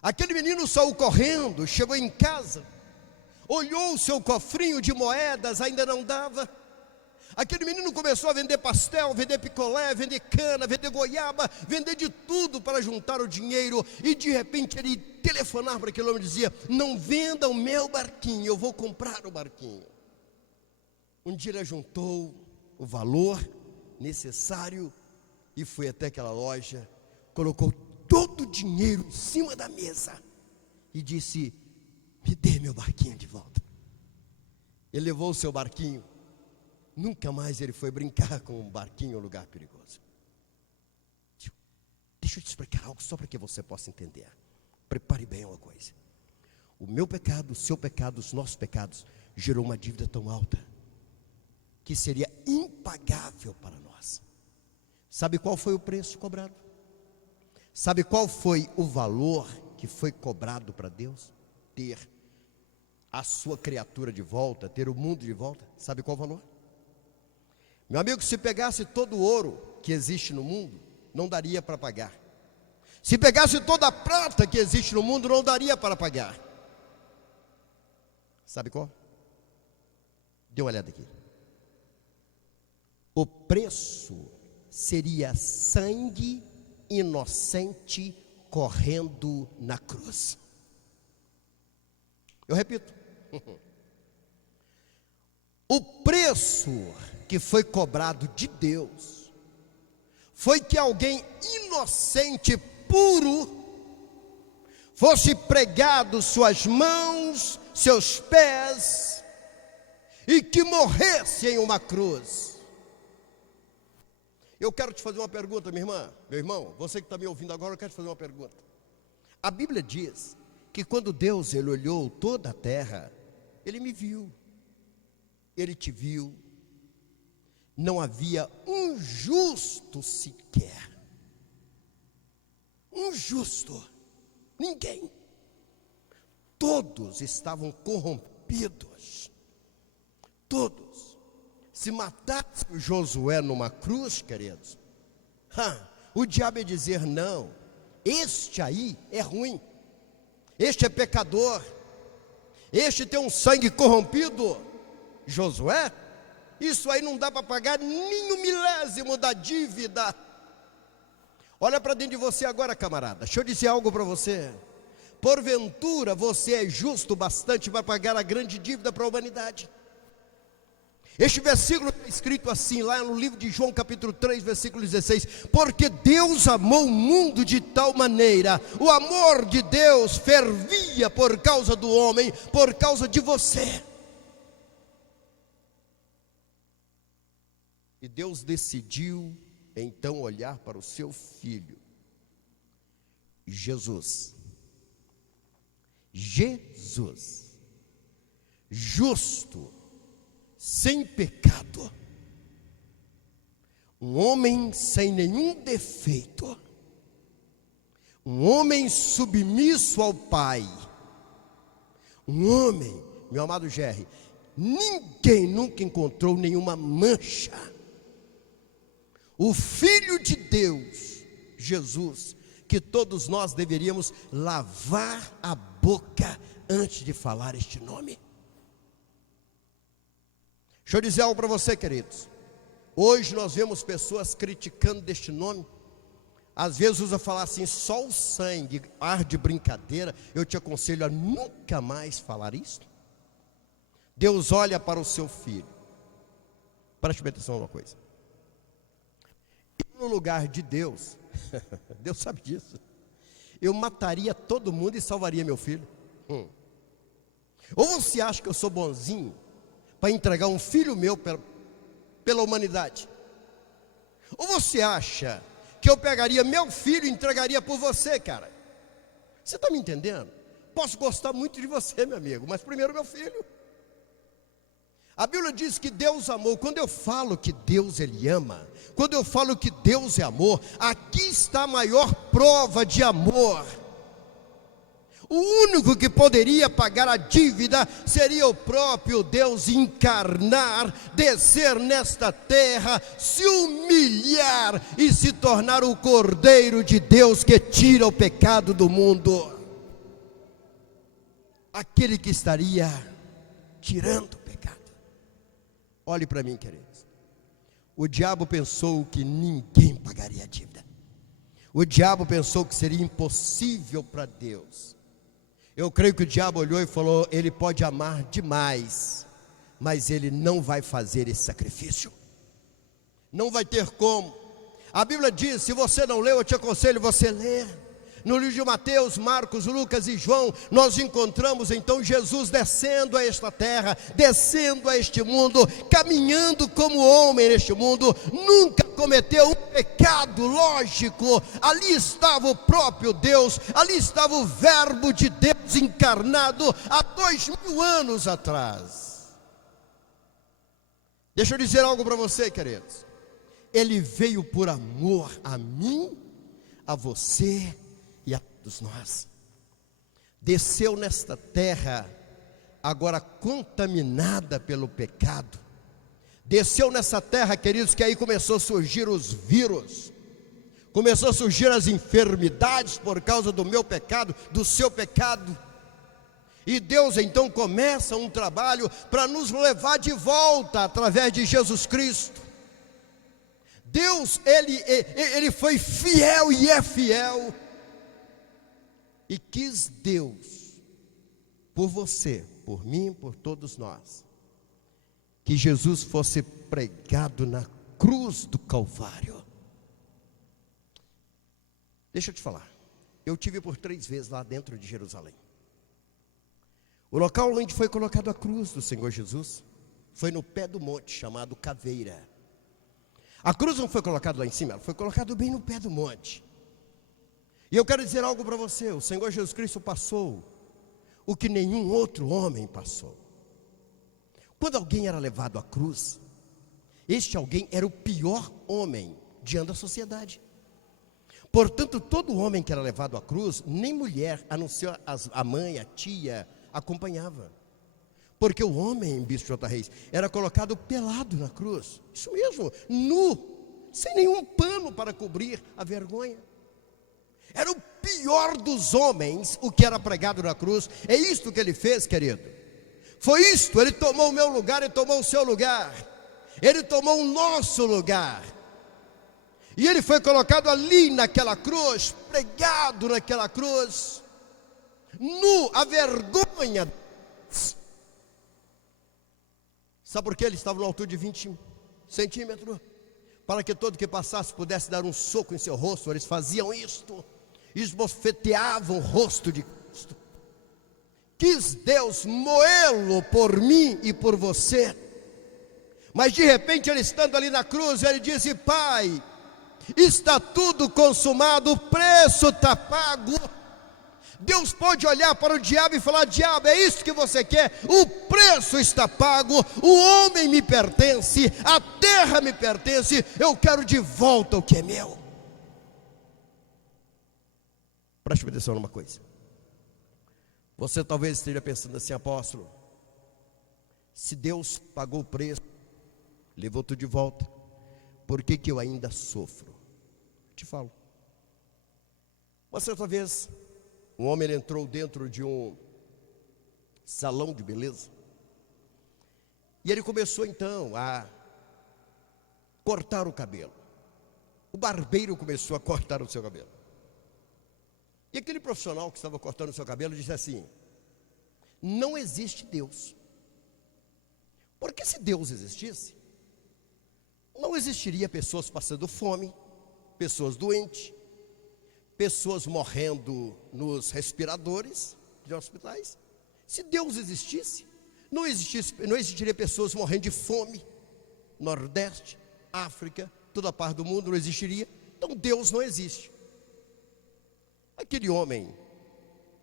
Aquele menino saiu correndo, chegou em casa, olhou o seu cofrinho de moedas, ainda não dava. Aquele menino começou a vender pastel, vender picolé, vender cana, vender goiaba, vender de tudo para juntar o dinheiro. E de repente ele telefonava para aquele homem e dizia: não venda o meu barquinho, eu vou comprar o barquinho. Um dia ele juntou o valor necessário e foi até aquela loja, colocou todo o dinheiro em cima da mesa e disse: me dê meu barquinho de volta. Ele levou o seu barquinho. Nunca mais ele foi brincar com um barquinho em um lugar perigoso. Deixa eu te explicar algo só para que você possa entender. Prepare bem uma coisa. O meu pecado, o seu pecado, os nossos pecados gerou uma dívida tão alta que seria impagável para nós. Sabe qual foi o preço cobrado? Sabe qual foi o valor que foi cobrado para Deus? Ter a sua criatura de volta, ter o mundo de volta. Sabe qual o valor? Meu amigo, se pegasse todo o ouro que existe no mundo, não daria para pagar. Se pegasse toda a prata que existe no mundo, não daria para pagar. Sabe qual? Dê uma olhada aqui. O preço seria sangue inocente correndo na cruz. Eu repito. O preço que foi cobrado de Deus foi que alguém inocente, puro, fosse pregado suas mãos, seus pés, e que morresse em uma cruz. Eu quero te fazer uma pergunta, minha irmã, meu irmão, você que está me ouvindo agora, eu quero te fazer uma pergunta. A Bíblia diz que quando Deus ele olhou toda a terra, Ele me viu, Ele te viu. Não havia um justo sequer. Um justo. Ninguém. Todos estavam corrompidos. Todos. Se matasse o Josué numa cruz, queridos, o diabo ia dizer: não, este aí é ruim, este é pecador, este tem um sangue corrompido. Josué, isso aí não dá para pagar nem um milésimo da dívida. Olha para dentro de você agora, camarada. Deixa eu dizer algo para você. Porventura você é justo bastante para pagar a grande dívida para a humanidade. Este versículo está escrito assim, lá no livro de João capítulo 3, versículo 16. Porque Deus amou o mundo de tal maneira, o amor de Deus fervia por causa do homem, por causa de você. E Deus decidiu então olhar para o seu filho, Jesus, Jesus, justo, sem pecado, um homem sem nenhum defeito, um homem submisso ao Pai, um homem, meu amado Jerry, ninguém nunca encontrou nenhuma mancha. O Filho de Deus, Jesus, que todos nós deveríamos lavar a boca antes de falar este nome. Deixa eu dizer algo para você, queridos. Hoje nós vemos pessoas criticando deste nome. Às vezes usa falar assim, só o sangue, ar de brincadeira. Eu te aconselho a nunca mais falar isso. Deus olha para o seu filho. Preste atenção numa coisa. No lugar de Deus, Deus sabe disso, eu mataria todo mundo e salvaria meu filho. Ou você acha que eu sou bonzinho para entregar um filho meu pela humanidade? Ou você acha que eu pegaria meu filho e entregaria por você, cara? Você está me entendendo? Posso gostar muito de você, meu amigo, mas primeiro meu filho. A Bíblia diz que Deus amou. Quando eu falo que Deus Ele ama, quando eu falo que Deus é amor, aqui está a maior prova de amor. O único que poderia pagar a dívida seria o próprio Deus encarnar, descer nesta terra, se humilhar e se tornar o Cordeiro de Deus que tira o pecado do mundo. Aquele que estaria tirando o pecado. Olhe para mim, queridos. O diabo pensou que ninguém pagaria a dívida. O diabo pensou que seria impossível para Deus. Eu creio que o diabo olhou e falou: ele pode amar demais, mas ele não vai fazer esse sacrifício. Não vai ter como. A Bíblia diz, se você não leu, eu te aconselho você ler. No livro de Mateus, Marcos, Lucas e João, nós encontramos então Jesus descendo a esta terra, descendo a este mundo, caminhando como homem neste mundo, nunca cometeu um pecado, lógico. Ali estava o próprio Deus, ali estava o verbo de Deus encarnado há 2000 anos atrás. Deixa eu dizer algo para você, queridos. Ele veio por amor a mim, a você e a todos nós. Desceu nesta terra, agora contaminada pelo pecado. Desceu nessa terra, queridos, que aí começou a surgir os vírus. Começou a surgir as enfermidades por causa do meu pecado, do seu pecado. E Deus então começa um trabalho para nos levar de volta através de Jesus Cristo. Deus, Ele foi fiel e é fiel. E quis Deus, por você, por mim, por todos nós, que Jesus fosse pregado na cruz do Calvário. Deixa eu te falar, eu tive por 3 vezes lá dentro de Jerusalém. O local onde foi colocado a cruz do Senhor Jesus foi no pé do monte chamado Caveira. A cruz não foi colocada lá em cima, ela foi colocada bem no pé do monte. E eu quero dizer algo para você: o Senhor Jesus Cristo passou o que nenhum outro homem passou. Quando alguém era levado à cruz, este alguém era o pior homem diante da sociedade. Portanto, todo homem que era levado à cruz, nem mulher, a não ser a mãe, a tia, acompanhava. Porque o homem, Bispo J. Reis, era colocado pelado na cruz. Isso mesmo, nu, sem nenhum pano para cobrir a vergonha. Era o pior dos homens o que era pregado na cruz. É isto que ele fez, querido. Foi isto, ele tomou o meu lugar, ele tomou o seu lugar. Ele tomou o nosso lugar. E ele foi colocado ali naquela cruz, pregado naquela cruz, nu, a vergonha. Sabe por que ele estava na altura de 20 centímetros? Para que todo que passasse pudesse dar um soco em seu rosto. Eles faziam isto, esbofeteavam o rosto de Cristo. Quis Deus moê-lo por mim e por você. Mas de repente ele estando ali na cruz, ele disse: Pai, está tudo consumado, o preço está pago. Deus pode olhar para o diabo e falar: diabo, é isso que você quer? O preço está pago, o homem me pertence, a terra me pertence, eu quero de volta o que é meu. Preste atenção numa coisa. Você talvez esteja pensando assim: apóstolo, se Deus pagou o preço, levou tudo de volta, por que eu ainda sofro? Te falo. Uma certa vez, um homem entrou dentro de um salão de beleza, e ele começou então a cortar o cabelo. O barbeiro começou a cortar o seu cabelo. E aquele profissional que estava cortando o seu cabelo disse assim: não existe Deus. Porque se Deus existisse, não existiria pessoas passando fome, pessoas doentes, pessoas morrendo nos respiradores de hospitais. Se Deus existisse, não existiria pessoas morrendo de fome. Nordeste, África, toda parte do mundo não existiria. Então Deus não existe. Aquele homem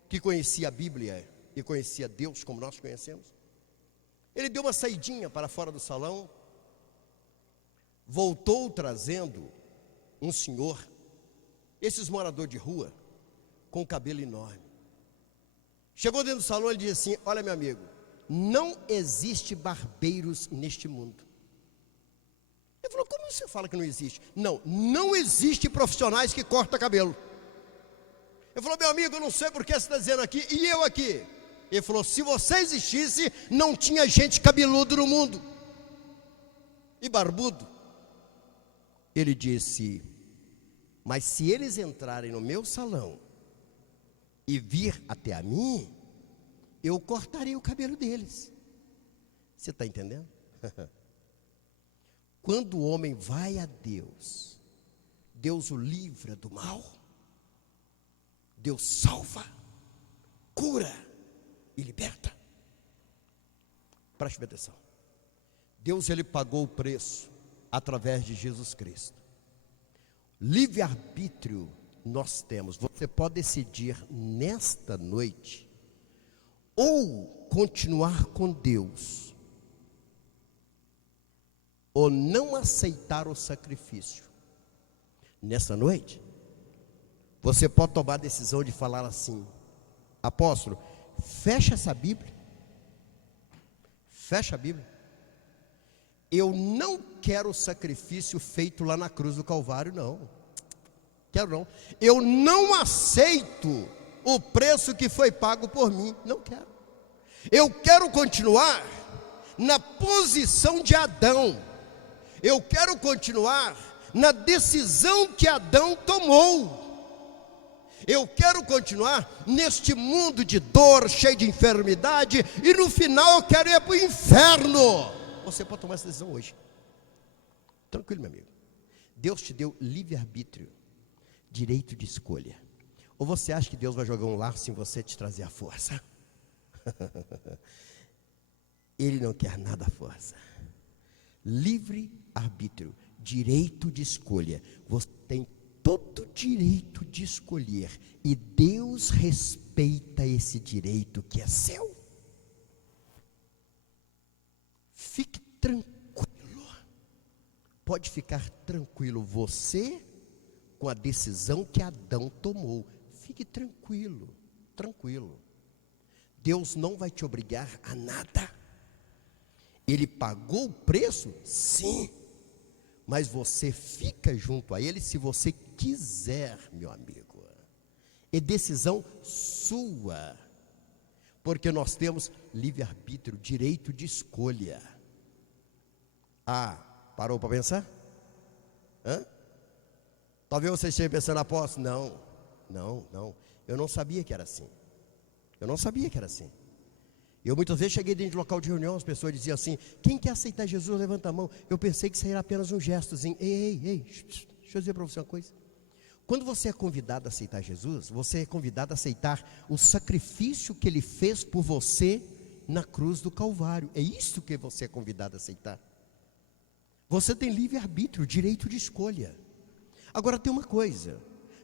que conhecia a Bíblia e conhecia Deus como nós conhecemos, ele deu uma saidinha para fora do salão, voltou trazendo um senhor, esses moradores de rua, com cabelo enorme. Chegou dentro do salão e ele disse assim: olha, meu amigo, não existe barbeiros neste mundo. Ele falou: como você fala que não existe? Não existe profissionais que cortam cabelo. Ele falou: meu amigo, eu não sei porque você está dizendo aqui, e eu aqui? Ele falou: se você existisse, não tinha gente cabeludo no mundo e barbudo. Ele disse: mas se eles entrarem no meu salão e vir até a mim, eu cortarei o cabelo deles. Você está entendendo? Quando o homem vai a Deus, Deus o livra do mal, Deus salva, cura e liberta. Preste atenção. Deus, ele pagou o preço através de Jesus Cristo. Livre-arbítrio nós temos. Você pode decidir nesta noite ou continuar com Deus, ou não aceitar o sacrifício. Nessa noite, você pode tomar a decisão de falar assim: apóstolo, fecha essa Bíblia, fecha a Bíblia. Eu não quero o sacrifício feito lá na cruz do Calvário, não. Quero não. Eu não aceito o preço que foi pago por mim, não quero. Eu quero continuar na posição de Adão. Eu quero continuar na decisão que Adão tomou. Eu quero continuar neste mundo de dor, cheio de enfermidade, e no final eu quero ir para o inferno. Você pode tomar essa decisão hoje. Tranquilo, meu amigo. Deus te deu livre-arbítrio, direito de escolha. Ou você acha que Deus vai jogar um laço em você e te trazer a força? Ele não quer nada à força. Livre-arbítrio, direito de escolha. Você tem todo direito de escolher, e Deus respeita esse direito que é seu. Fique tranquilo, pode ficar tranquilo, você com a decisão que Adão tomou. Fique tranquilo, tranquilo. Deus não vai te obrigar a nada. Ele pagou o preço, sim, mas você fica junto a Ele se você quiser, meu amigo. É decisão sua, porque nós temos livre-arbítrio, direito de escolha. Ah, parou para pensar? Talvez você esteja pensando: apóstolo, não, eu não sabia que era assim. Eu não sabia que era assim. Eu muitas vezes cheguei dentro de local de reunião, as pessoas diziam assim: quem quer aceitar Jesus, levanta a mão. Eu pensei que seria apenas um gestozinho. Ei, deixa eu dizer para você uma coisa. Quando você é convidado a aceitar Jesus, você é convidado a aceitar o sacrifício que Ele fez por você na cruz do Calvário. É isso que você é convidado a aceitar. Você tem livre-arbítrio, direito de escolha. Agora tem uma coisa: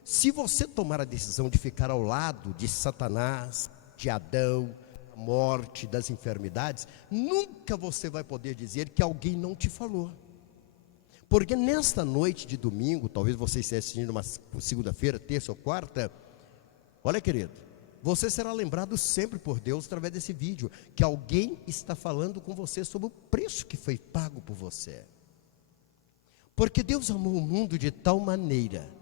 Se você tomar a decisão de ficar ao lado de Satanás, de Adão, da morte, das enfermidades, nunca você vai poder dizer que alguém não te falou. Porque nesta noite de domingo, talvez você esteja assistindo uma segunda-feira, terça ou quarta, olha, querido, você será lembrado sempre por Deus através desse vídeo, que alguém está falando com você sobre o preço que foi pago por você. Porque Deus amou o mundo de tal maneira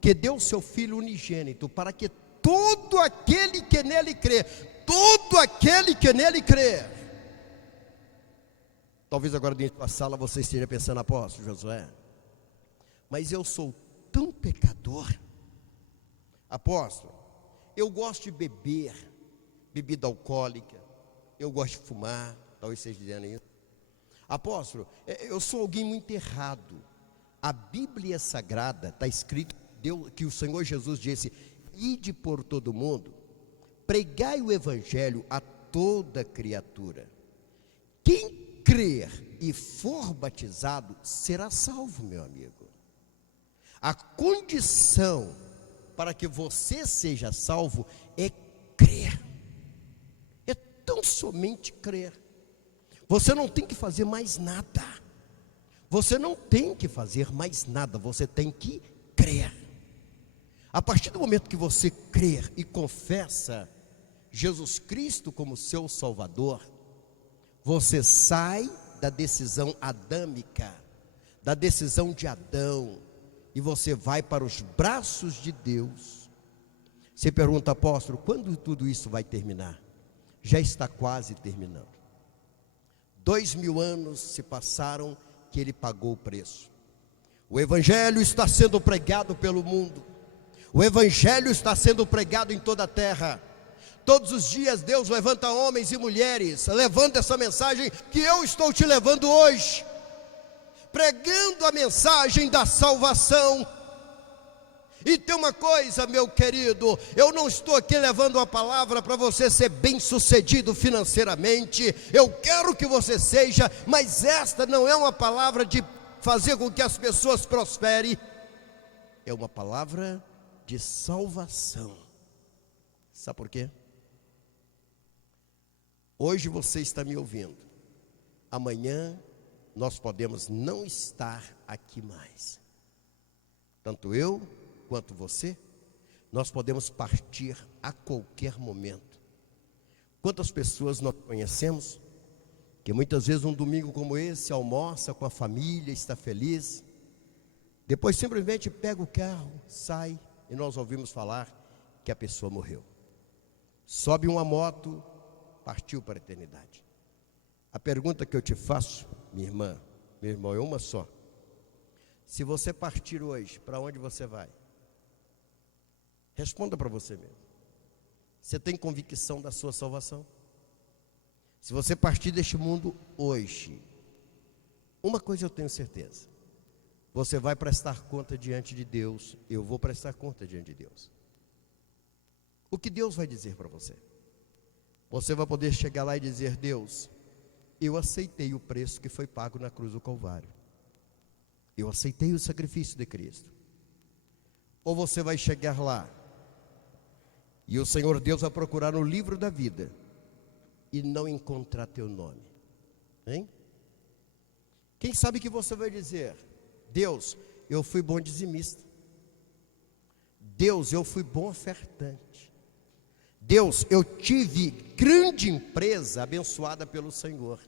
que deu o seu Filho unigênito para que todo aquele que nele crê, todo aquele que nele crê. Talvez agora dentro da sala você esteja pensando, apóstolo Josué, mas eu sou tão pecador. Apóstolo, eu gosto de beber, bebida alcoólica, eu gosto de fumar, talvez seja dizendo isso. Apóstolo, eu sou alguém muito errado. A Bíblia Sagrada está escrito que o Senhor Jesus disse: ide por todo mundo, pregai o evangelho a toda criatura. Quem crer e for batizado será salvo, meu amigo. A condição para que você seja salvo é crer. É tão somente crer. Você não tem que fazer mais nada. Você não tem que fazer mais nada. Você tem que crer. A partir do momento que você crer e confessa Jesus Cristo como seu Salvador, você sai da decisão adâmica, da decisão de Adão, e você vai para os braços de Deus. Você pergunta, apóstolo, quando tudo isso vai terminar? Já está quase terminando. 2000 anos se passaram que ele pagou o preço. O evangelho está sendo pregado pelo mundo. O evangelho está sendo pregado em toda a terra. Todos os dias Deus levanta homens e mulheres, levando essa mensagem que eu estou te levando hoje, pregando a mensagem da salvação. E tem uma coisa, meu querido, eu não estou aqui levando uma palavra para você ser bem sucedido financeiramente. Eu quero que você seja, mas esta não é uma palavra de fazer com que as pessoas prosperem. É uma palavra de salvação. Sabe por quê? Hoje você está me ouvindo. Amanhã nós podemos não estar aqui mais. Tanto eu quanto você, nós podemos partir a qualquer momento. Quantas pessoas nós conhecemos que muitas vezes um domingo como esse almoça com a família, está feliz, depois simplesmente pega o carro, sai e nós ouvimos falar que a pessoa morreu. Sobe uma moto, partiu para a eternidade. A pergunta que eu te faço, minha irmã, meu irmão, é uma só. Se você partir hoje, para onde você vai? Responda para você mesmo. Você tem convicção da sua salvação? Se você partir deste mundo hoje, uma coisa eu tenho certeza: você vai prestar conta diante de Deus. Eu vou prestar conta diante de Deus. O que Deus vai dizer para você? Você vai poder chegar lá e dizer: Deus, eu aceitei o preço que foi pago na cruz do Calvário. Eu aceitei o sacrifício de Cristo. Ou você vai chegar lá e o Senhor Deus vai procurar no livro da vida e não encontrar teu nome, hein? Quem sabe que você vai dizer: Deus, eu fui bom dizimista. Deus, eu fui bom ofertante. Deus, eu tive grande empresa abençoada pelo Senhor.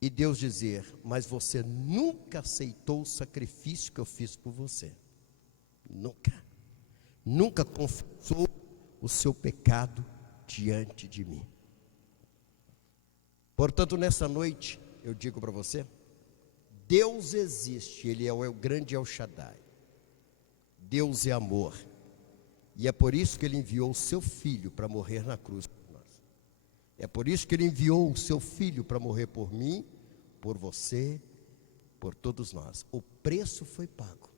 E Deus dizer: mas você nunca aceitou o sacrifício que eu fiz por você. Nunca confessou o seu pecado diante de mim. Portanto, nessa noite, eu digo para você: Deus existe, Ele é o grande El Shaddai. Deus é amor. E é por isso que Ele enviou o seu Filho para morrer na cruz por nós. É por isso que Ele enviou o seu Filho para morrer por mim, por você, por todos nós. O preço foi pago.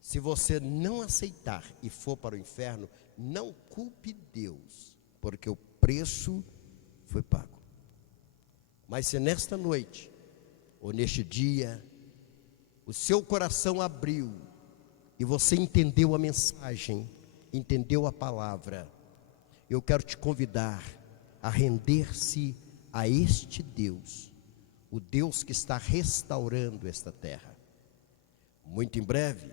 Se você não aceitar e for para o inferno, não culpe Deus, porque o preço foi pago. Mas se nesta noite, ou neste dia, o seu coração abriu e você entendeu a mensagem, entendeu a palavra, eu quero te convidar a render-se a este Deus, o Deus que está restaurando esta terra. Muito em breve,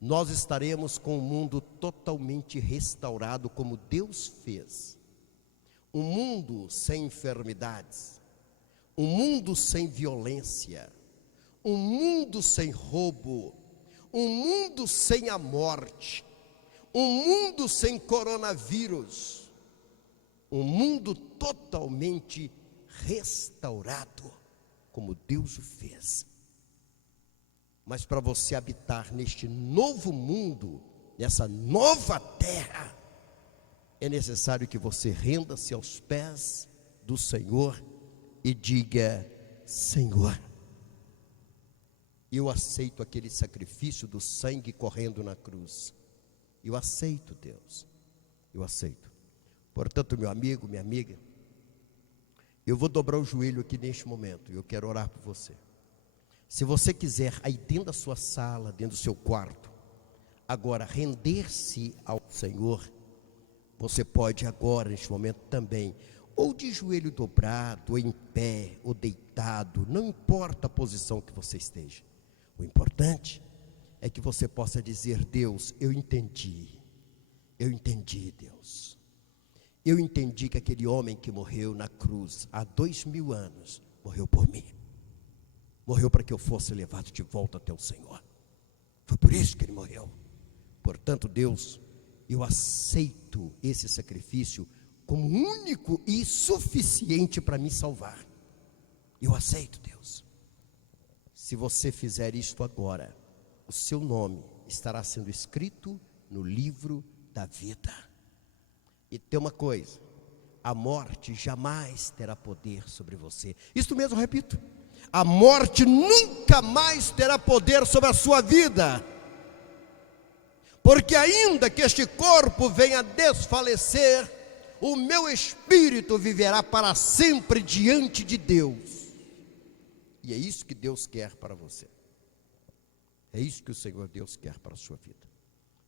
nós estaremos com o mundo totalmente restaurado como Deus fez. Um mundo sem enfermidades, um mundo sem violência, um mundo sem roubo, um mundo sem a morte, um mundo sem coronavírus, um mundo totalmente restaurado, como Deus o fez. Mas para você habitar neste novo mundo, nessa nova terra, é necessário que você renda-se aos pés do Senhor e diga: Senhor, eu aceito aquele sacrifício do sangue correndo na cruz. Eu aceito, Deus, eu aceito. Portanto, meu amigo, minha amiga, eu vou dobrar o joelho aqui neste momento e eu quero orar por você. Se você quiser, aí dentro da sua sala, dentro do seu quarto, agora render-se ao Senhor, você pode agora, neste momento também, ou de joelho dobrado, ou em pé, ou deitado, não importa a posição que você esteja. O importante é que você possa dizer: Deus, eu entendi, Deus. Eu entendi que aquele homem que morreu na cruz há 2000 anos, morreu por mim. Morreu para que eu fosse levado de volta até o Senhor. Foi por isso que ele morreu. Portanto, Deus, eu aceito esse sacrifício como único e suficiente para me salvar. Eu aceito, Deus. Se você fizer isto agora, o seu nome estará sendo escrito no livro da vida. E tem uma coisa: a morte jamais terá poder sobre você. Isto mesmo, repito: a morte nunca mais terá poder sobre a sua vida. Porque ainda que este corpo venha a desfalecer, o meu espírito viverá para sempre diante de Deus. E é isso que Deus quer para você. É isso que o Senhor Deus quer para a sua vida.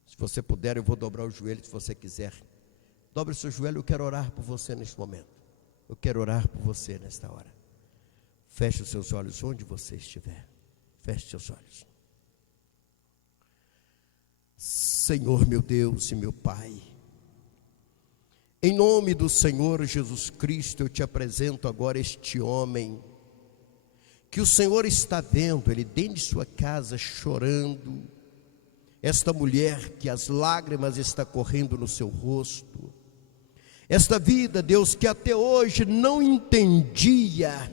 Se você puder, eu vou dobrar o joelho. Se você quiser, dobre o seu joelho. Eu quero orar por você neste momento. Eu quero orar por você nesta hora. Feche os seus olhos onde você estiver. Feche seus olhos. Senhor, meu Deus e meu Pai, em nome do Senhor Jesus Cristo, eu te apresento agora este homem, que o Senhor está vendo, ele dentro de sua casa chorando, esta mulher que as lágrimas estão correndo no seu rosto, esta vida, Deus, que até hoje não entendia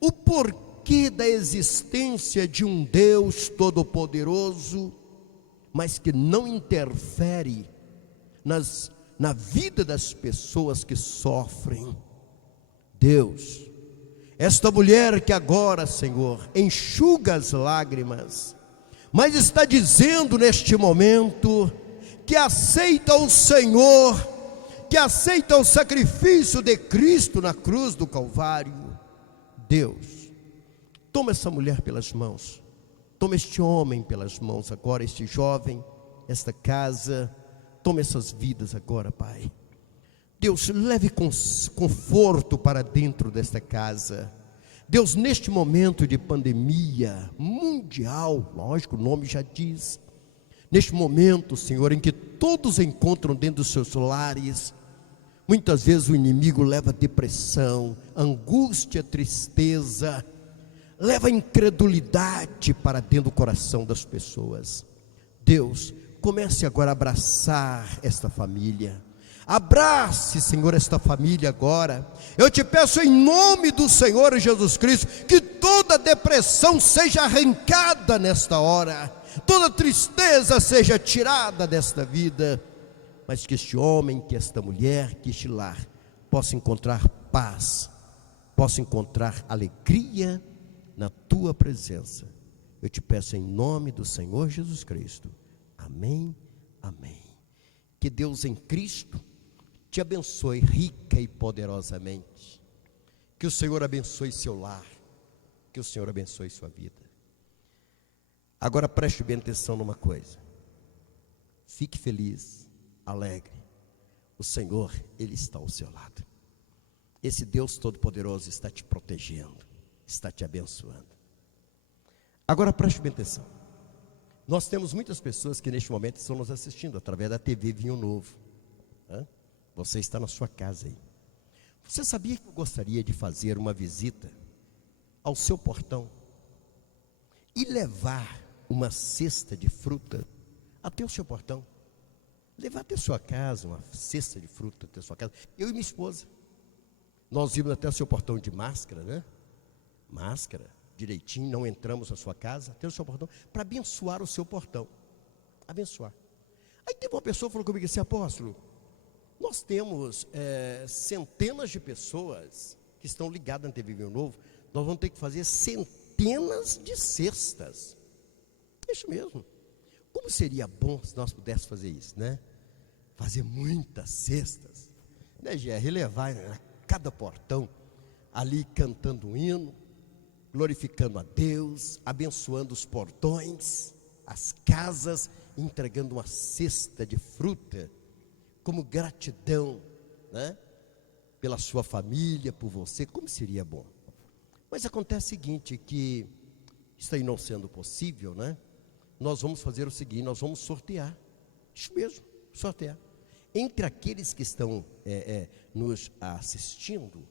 o porquê da existência de um Deus todo-poderoso, mas que não interfere na vida das pessoas que sofrem. Deus, esta mulher que agora, Senhor, enxuga as lágrimas, mas está dizendo neste momento que aceita o Senhor, que aceita o sacrifício de Cristo na cruz do Calvário. Deus, toma essa mulher pelas mãos, toma este homem pelas mãos agora, este jovem, esta casa, toma essas vidas agora, Pai. Deus, leve conforto para dentro desta casa. Deus, neste momento de pandemia mundial, lógico, o nome já diz, neste momento, Senhor, em que todos encontram dentro dos seus lares, muitas vezes o inimigo leva depressão, angústia, tristeza, leva incredulidade para dentro do coração das pessoas. Deus, comece agora a abraçar esta família. Abrace, Senhor, esta família agora. Eu te peço em nome do Senhor Jesus Cristo, que toda depressão seja arrancada nesta hora, toda tristeza seja tirada desta vida, mas que este homem, que esta mulher, que este lar possa encontrar paz, possa encontrar alegria na tua presença. Eu te peço em nome do Senhor Jesus Cristo. Amém, amém. Que Deus em Cristo te abençoe rica e poderosamente. Que o Senhor abençoe seu lar, que o Senhor abençoe sua vida. Agora preste bem atenção numa coisa. Fique feliz, alegre. O Senhor, Ele está ao seu lado. Esse Deus Todo-Poderoso está te protegendo, está te abençoando. Agora preste bem atenção. Nós temos muitas pessoas que neste momento estão nos assistindo através da TV Vinho Novo. Você está na sua casa aí. Você sabia que eu gostaria de fazer uma visita ao seu portão e levar uma cesta de fruta até o seu portão? Levar até a sua casa uma cesta de fruta até a sua casa. Eu e minha esposa. Nós íamos até o seu portão de máscara, né? Máscara, direitinho, não entramos na sua casa, até o seu portão, para abençoar o seu portão. Abençoar. Aí teve uma pessoa que falou comigo assim: apóstolo, nós temos centenas de pessoas que estão ligadas na TV Vinho Novo, nós vamos ter que fazer centenas de cestas. Isso mesmo. Como seria bom se nós pudéssemos fazer isso, né? Fazer muitas cestas, né, GR? Levar a cada portão, ali cantando um hino, glorificando a Deus, abençoando os portões, as casas, entregando uma cesta de fruta, como gratidão, né? Pela sua família, por você. Como seria bom. Mas acontece o seguinte, que isso aí não sendo possível, né? Nós vamos fazer o seguinte, nós vamos sortear. Isso mesmo, sortear. Entre aqueles que estão nos assistindo,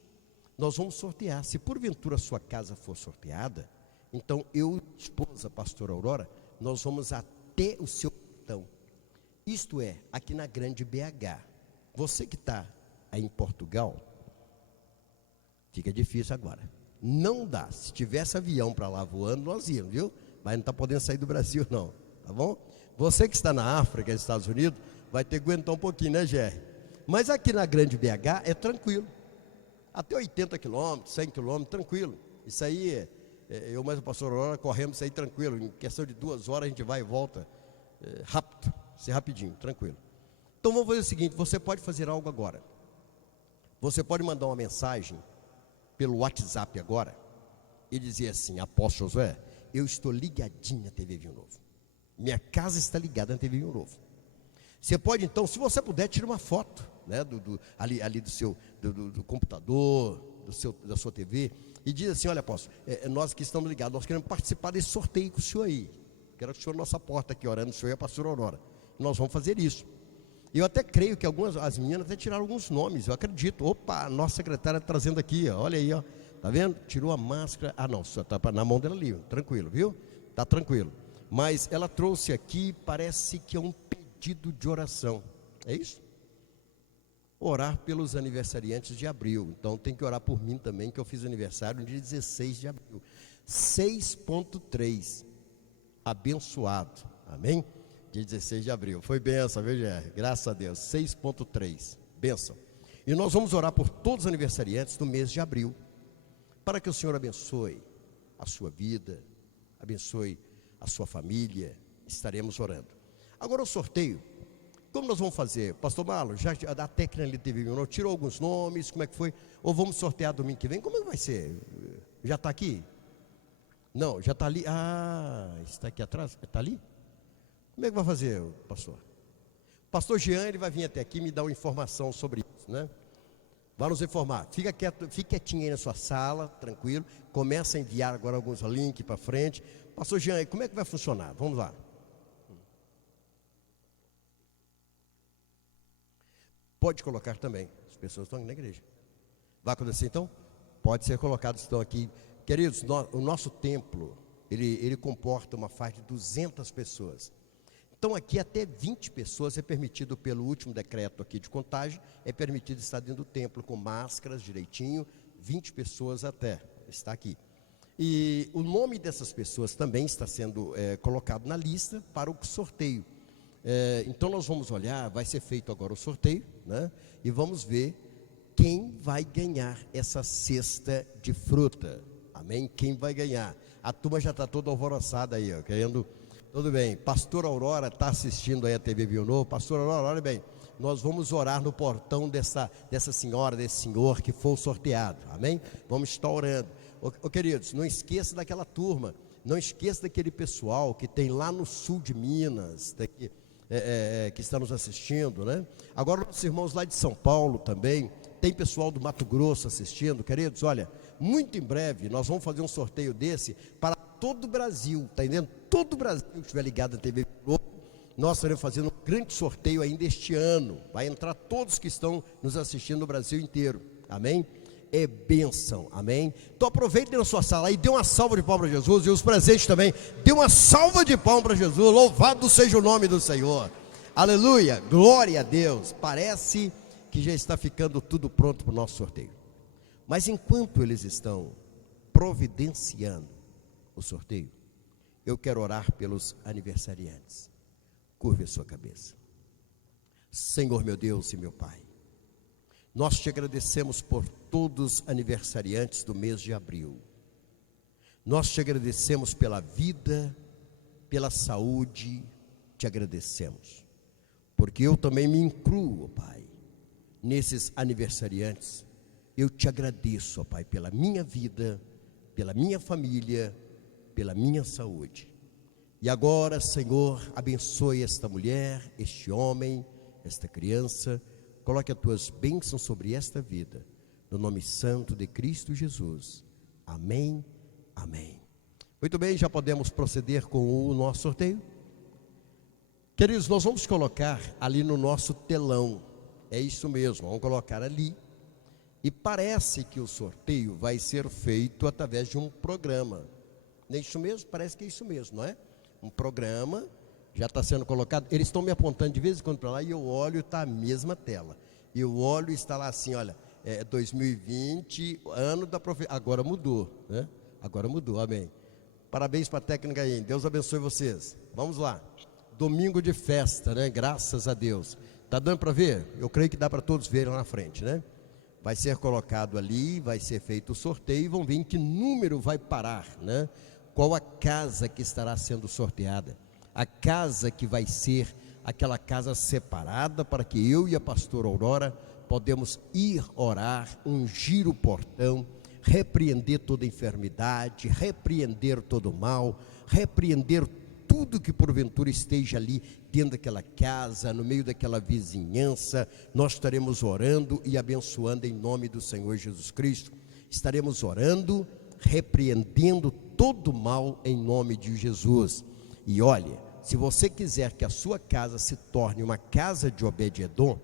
nós vamos sortear. Se porventura a sua casa for sorteada, então eu e esposa, pastora Aurora, nós vamos até o seu portão. Isto é, aqui na Grande BH. Você que está aí em Portugal, fica difícil agora. Não dá. Se tivesse avião para lá voando, nós íamos, viu? Mas não está podendo sair do Brasil, não. Tá bom? Você que está na África, nos Estados Unidos, vai ter que aguentar um pouquinho, né, GR? Mas aqui na Grande BH é tranquilo. Até 80 quilômetros, 100 quilômetros, tranquilo. Isso aí, eu mais o pastor Aurora corremos isso aí tranquilo. Em questão de 2 horas a gente vai e volta rápido, ser rapidinho, tranquilo. Então vamos fazer o seguinte, você pode fazer algo agora. Você pode mandar uma mensagem pelo WhatsApp agora e dizer assim: apóstolo Josué, eu estou ligadinho na TV Vinho Novo. Minha casa está ligada na TV Vinho Novo. Você pode então, se você puder, tirar uma foto, né, ali do seu do computador, da sua TV, e diz assim: olha, apóstolo, nós que estamos ligados, nós queremos participar desse sorteio com o senhor aí. Quero que o senhor na nossa porta aqui, orando, o senhor e a pastora Aurora. Nós vamos fazer isso. Eu até creio que as meninas até tiraram alguns nomes, eu acredito. Opa, a nossa secretária trazendo aqui, ó, olha aí, ó. Tá vendo? Tirou a máscara. Ah, não, só tá na mão dela ali, tranquilo, viu? Tá tranquilo. Mas ela trouxe aqui, parece que é um pedido de oração. É isso? Orar pelos aniversariantes de abril. Então tem que orar por mim também, que eu fiz aniversário no dia 16 de abril. 6.3. Abençoado. Amém? Dia 16 de abril. Foi bênção, viu, GR? Graças a Deus. 6.3. Bênção. E nós vamos orar por todos os aniversariantes do mês de abril, para que o Senhor abençoe a sua vida, abençoe a sua família. Estaremos orando. Agora o sorteio, como nós vamos fazer? Pastor Marlon, já da técnica ali TV Vinho Novo, tirou alguns nomes, como é que foi? Ou vamos sortear domingo que vem? Como é que vai ser? Já está aqui? Não, já está ali. Ah, está aqui atrás? Está ali? Como é que vai fazer, pastor? Pastor Jean, ele vai vir até aqui me dar uma informação sobre isso, né? Vai nos informar. Fica quieto, fique quietinho aí na sua sala, tranquilo. Começa a enviar agora alguns links para frente. Pastor Jean, como é que vai funcionar? Vamos lá. Pode colocar também. As pessoas estão aqui na igreja. Vai acontecer então? Pode ser colocado, estão aqui. Queridos, o nosso templo, ele comporta uma faixa de 200 pessoas. Então aqui até 20 pessoas é permitido pelo último decreto aqui de contagem, é permitido estar dentro do templo com máscaras direitinho, 20 pessoas até, está aqui. E o nome dessas pessoas também está sendo colocado na lista para o sorteio. Então nós vamos olhar, vai ser feito agora o sorteio, né? E vamos ver quem vai ganhar essa cesta de fruta. Amém? Quem vai ganhar? A turma já está toda alvoroçada aí, ó, querendo... Tudo bem, pastor Aurora está assistindo aí a TV Vinho Novo. Pastor Aurora, olha bem, nós vamos orar no portão dessa senhora, desse senhor que for sorteado, amém? Vamos estar orando. Queridos, não esqueça daquela turma, Não esqueça daquele pessoal que tem lá no sul de Minas, daqui, que está nos assistindo, né? Agora nossos irmãos lá de São Paulo também, tem pessoal do Mato Grosso assistindo. Queridos, olha, muito em breve nós vamos fazer um sorteio desse para todo o Brasil, tá entendendo? Todo o Brasil que estiver ligado à TV Globo, nós estaremos fazendo um grande sorteio ainda este ano. Vai entrar todos que estão nos assistindo no Brasil inteiro, amém? É bênção, amém? Então aproveitem na sua sala e dê uma salva de palmas para Jesus, e os presentes também, dê uma salva de palmas para Jesus. Louvado seja o nome do Senhor, aleluia, glória a Deus. Parece que já está ficando tudo pronto para o nosso sorteio, mas enquanto eles estão providenciando o sorteio, eu quero orar pelos aniversariantes. Curve a sua cabeça. Senhor meu Deus e meu Pai, nós te agradecemos por todos os aniversariantes do mês de abril. Nós te agradecemos pela vida, pela saúde, te agradecemos, porque eu também me incluo, Pai, nesses aniversariantes. Eu te agradeço, Pai, pela minha vida, pela minha família, pela minha saúde. E agora, Senhor, abençoe esta mulher, este homem, esta criança. Coloque as tuas bênçãos sobre esta vida, no nome santo de Cristo Jesus. Amém, amém. Muito bem, já podemos proceder com o nosso sorteio. Queridos, nós vamos colocar ali no nosso telão. É isso mesmo, vamos colocar ali. E parece que o sorteio vai ser feito através de um programa. Não é isso mesmo? Parece que é isso mesmo, não é? Um programa já está sendo colocado. Eles estão me apontando de vez em quando para lá e eu olho, está a mesma tela. Eu olho e está lá assim, olha, 2020, ano da profecia. Agora mudou, né? Agora mudou, amém. Parabéns para a técnica aí, Deus abençoe vocês. Vamos lá, domingo de festa, né? Graças a Deus. Está dando para ver? Eu creio que dá para todos verem lá na frente, né? Vai ser colocado ali, vai ser feito o sorteio e vão ver em que número vai parar, né? Qual a casa que estará sendo sorteada. A casa que vai ser aquela casa separada para que eu e a pastora Aurora podemos ir orar, ungir o portão, repreender toda enfermidade, repreender todo mal, repreender tudo que porventura esteja ali dentro daquela casa, no meio daquela vizinhança. Nós estaremos orando e abençoando em nome do Senhor Jesus Cristo. Estaremos orando, repreendendo todo mal em nome de Jesus. E olha, se você quiser que a sua casa se torne uma casa de Obed-edom,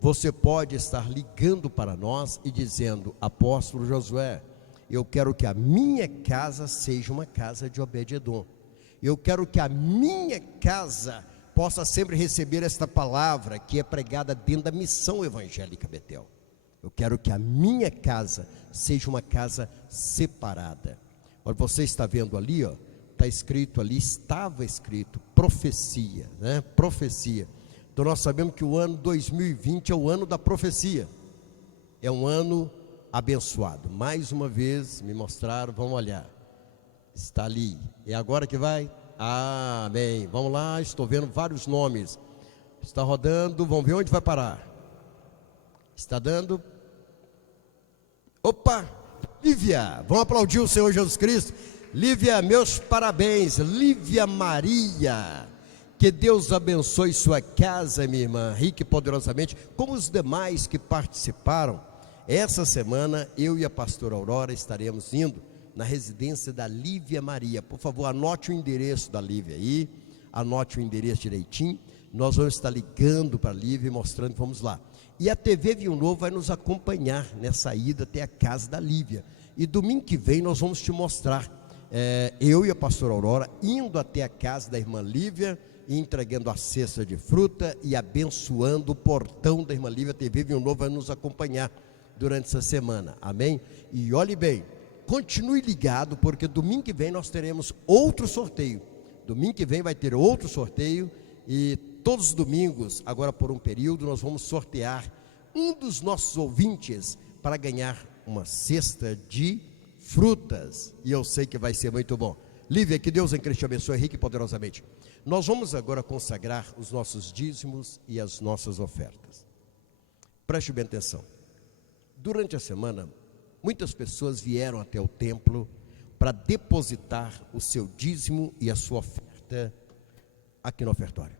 você pode estar ligando para nós e dizendo: apóstolo Josué, eu quero que a minha casa seja uma casa de Obed-edom. Eu quero que a minha casa possa sempre receber esta palavra que é pregada dentro da missão evangélica Betel. Eu quero que a minha casa seja uma casa separada. Olha, você está vendo ali, ó, está escrito ali, estava escrito, profecia, né? Profecia. Então nós sabemos que o ano 2020 é o ano da profecia. É um ano abençoado. Mais uma vez me mostraram, vamos olhar. Está ali. É agora que vai? Amém. Vamos lá, estou vendo vários nomes. Está rodando, vamos ver onde vai parar. Está dando. Opa! Lívia, vamos aplaudir o Senhor Jesus Cristo. Lívia, meus parabéns. Lívia Maria, que Deus abençoe sua casa, minha irmã, rica e poderosamente, como os demais que participaram. Essa semana, eu e a pastora Aurora estaremos indo na residência da Lívia Maria. Por favor, anote o endereço da Lívia aí, anote o endereço direitinho. Nós vamos estar ligando para a Lívia e mostrando, vamos lá. E a TV Vinho Novo vai nos acompanhar nessa ida até a casa da Lívia. E domingo que vem nós vamos te mostrar, eu e a pastora Aurora, indo até a casa da irmã Lívia, e entregando a cesta de fruta e abençoando o portão da irmã Lívia. A TV Vinho Novo vai nos acompanhar durante essa semana, amém? E olhe bem, continue ligado, porque domingo que vem nós teremos outro sorteio. Domingo que vem vai ter outro sorteio, e todos os domingos, agora por um período, nós vamos sortear um dos nossos ouvintes para ganhar uma cesta de frutas, e eu sei que vai ser muito bom. Lívia, que Deus em Cristo te abençoe rica e poderosamente. Nós vamos agora consagrar os nossos dízimos e as nossas ofertas. Preste bem atenção. Durante a semana, muitas pessoas vieram até o templo para depositar o seu dízimo e a sua oferta aqui no ofertório.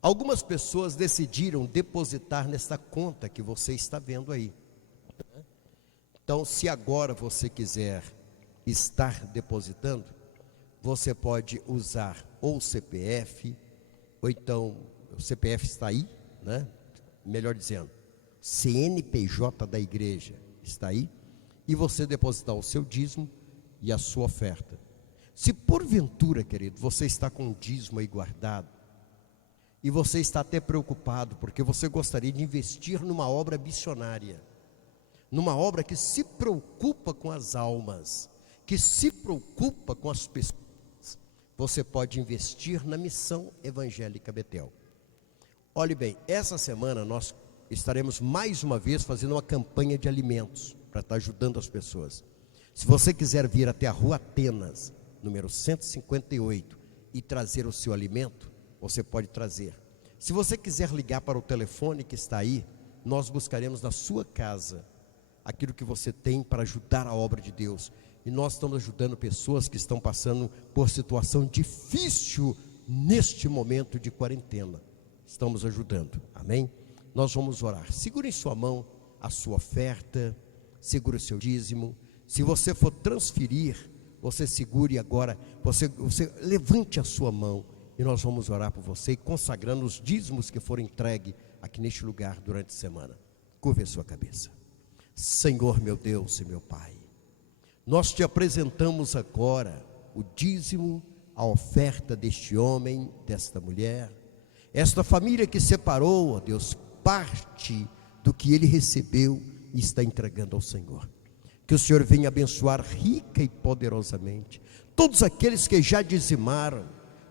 Algumas pessoas decidiram depositar nesta conta que você está vendo aí. Então, se agora você quiser estar depositando, você pode usar ou o CPF, ou então, o CPF está aí, né? Melhor dizendo, CNPJ da igreja está aí, e você depositar o seu dízimo e a sua oferta. Se porventura, querido, você está com o dízimo aí guardado, e você está até preocupado, porque você gostaria de investir numa obra missionária, numa obra que se preocupa com as almas, que se preocupa com as pessoas, você pode investir na missão evangélica Betel. Olhe bem, essa semana nós estaremos mais uma vez fazendo uma campanha de alimentos, para estar ajudando as pessoas. Se você quiser vir até a Rua Atenas, número 158, e trazer o seu alimento, você pode trazer. Se você quiser ligar para o telefone que está aí, nós buscaremos na sua casa aquilo que você tem para ajudar a obra de Deus. E nós estamos ajudando pessoas que estão passando por situação difícil neste momento de quarentena. Estamos ajudando, amém? Nós vamos orar. Segure em sua mão a sua oferta, segure o seu dízimo. Se você for transferir, você segure agora, você levante a sua mão e nós vamos orar por você, consagrando os dízimos que foram entregues aqui neste lugar durante a semana. Curve a sua cabeça. Senhor meu Deus e meu Pai, nós te apresentamos agora o dízimo, a oferta deste homem, desta mulher, esta família que separou, ó Deus, parte do que ele recebeu e está entregando ao Senhor. Que o Senhor venha abençoar rica e poderosamente todos aqueles que já dizimaram,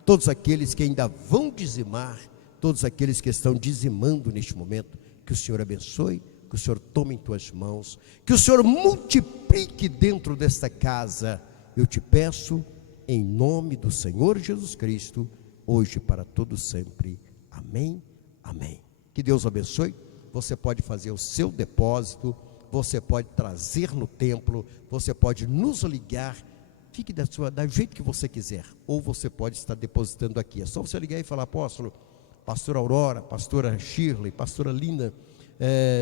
todos aqueles que ainda vão dizimar, todos aqueles que estão dizimando neste momento. Que o Senhor abençoe, que o Senhor tome em tuas mãos, que o Senhor multiplique dentro desta casa. Eu te peço em nome do Senhor Jesus Cristo, hoje para todo sempre. Amém, amém. Que Deus abençoe. Você pode fazer o seu depósito, você pode trazer no templo, você pode nos ligar, fique do jeito que você quiser, ou você pode estar depositando aqui. É só você ligar e falar: apóstolo, pastora Aurora, pastora Shirley, pastora Lina,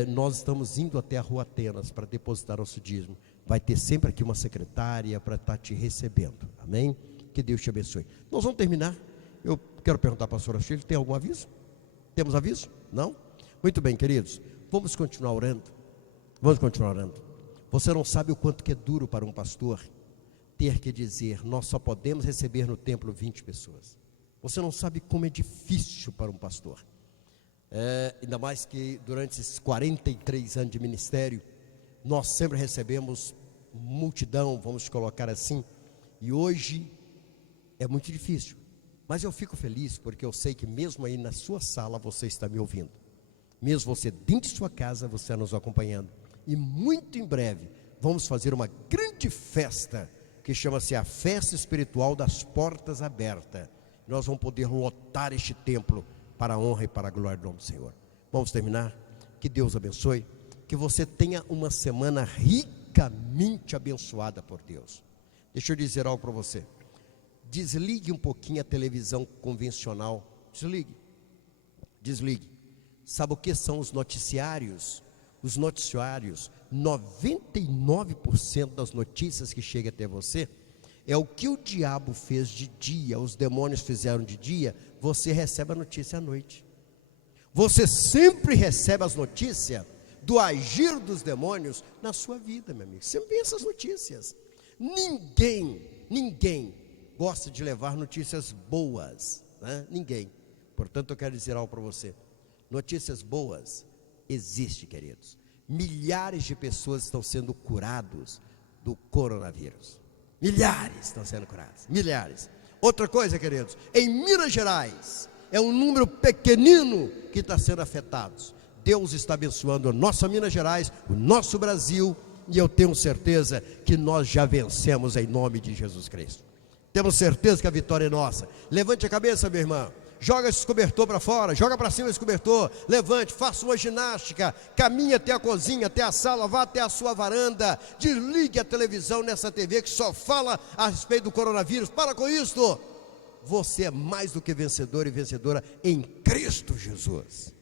nós estamos indo até a Rua Atenas para depositar nosso dízimo. Vai ter sempre aqui uma secretária para estar te recebendo, amém? Que Deus te abençoe. Nós vamos terminar. Eu quero perguntar à pastora Shirley, tem algum aviso? Temos aviso? Não? Muito bem, queridos, vamos continuar orando. Vamos continuar orando. Você não sabe o quanto que é duro para um pastor ter que dizer: nós só podemos receber no templo 20 pessoas. Você não sabe como é difícil para um pastor. Ainda mais que durante esses 43 anos de ministério, nós sempre recebemos multidão, vamos colocar assim, e hoje é muito difícil. Mas eu fico feliz porque eu sei que mesmo aí na sua sala você está me ouvindo. Mesmo você dentro de sua casa, você está nos acompanhando. E muito em breve vamos fazer uma grande festa que chama-se a Festa Espiritual das Portas Abertas. Nós vamos poder lotar este templo para a honra e para a glória do nome do Senhor. Vamos terminar? Que Deus abençoe, que você tenha uma semana ricamente abençoada por Deus. Deixa eu dizer algo para você. Desligue um pouquinho a televisão convencional. Desligue. Sabe o que são os noticiários? Os noticiários, 99% das notícias que chegam até você é o que o diabo fez de dia, os demônios fizeram de dia. Você recebe a notícia à noite. Você sempre recebe as notícias do agir dos demônios na sua vida, meu amigo. Sempre vem essas notícias. Ninguém gosta de levar notícias boas, né? Ninguém. Portanto, eu quero dizer algo para você. Notícias boas existem, queridos. Milhares de pessoas estão sendo curados do coronavírus. Milhares estão sendo curados. Milhares. Outra coisa, queridos, em Minas Gerais, é um número pequenino que está sendo afetados. Deus está abençoando a nossa Minas Gerais, o nosso Brasil, e eu tenho certeza que nós já vencemos em nome de Jesus Cristo. Temos certeza que a vitória é nossa. Levante a cabeça, minha irmã. joga esse cobertor para fora, joga para cima esse cobertor, levante, faça uma ginástica, caminhe até a cozinha, até a sala, vá até a sua varanda, desligue a televisão nessa TV que só fala a respeito do coronavírus. Para com isso. Você é mais do que vencedor e vencedora em Cristo Jesus.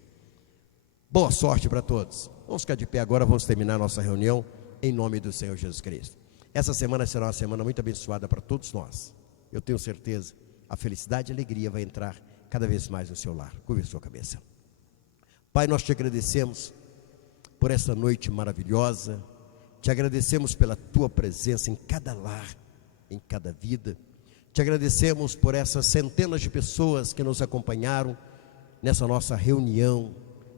Boa sorte para todos. Vamos ficar de pé agora, vamos terminar nossa reunião em nome do Senhor Jesus Cristo. Essa semana será uma semana muito abençoada para todos nós. Eu tenho certeza, a felicidade e a alegria vai entrar cada vez mais no seu lar. Curve a sua cabeça. Pai, nós te agradecemos por essa noite maravilhosa. Te agradecemos pela tua presença em cada lar, em cada vida. Te agradecemos por essas centenas de pessoas que nos acompanharam nessa nossa reunião.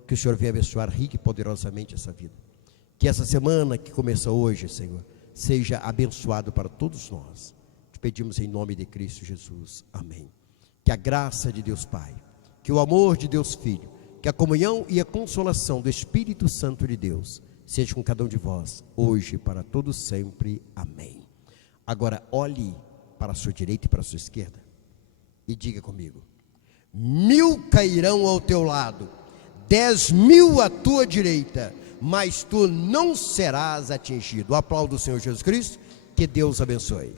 Que o Senhor venha abençoar rica e poderosamente essa vida. Que essa semana que começa hoje, Senhor, seja abençoado para todos nós. Te pedimos em nome de Cristo Jesus. Amém. Que a graça de Deus Pai, que o amor de Deus Filho, que a comunhão e a consolação do Espírito Santo de Deus seja com cada um de vós, hoje e para todos sempre. Amém. Agora olhe para a sua direita e para a sua esquerda e diga comigo: 1000 cairão ao teu lado, 10.000 à tua direita, mas tu não serás atingido. Aplauda o Senhor Jesus Cristo. Que Deus abençoe.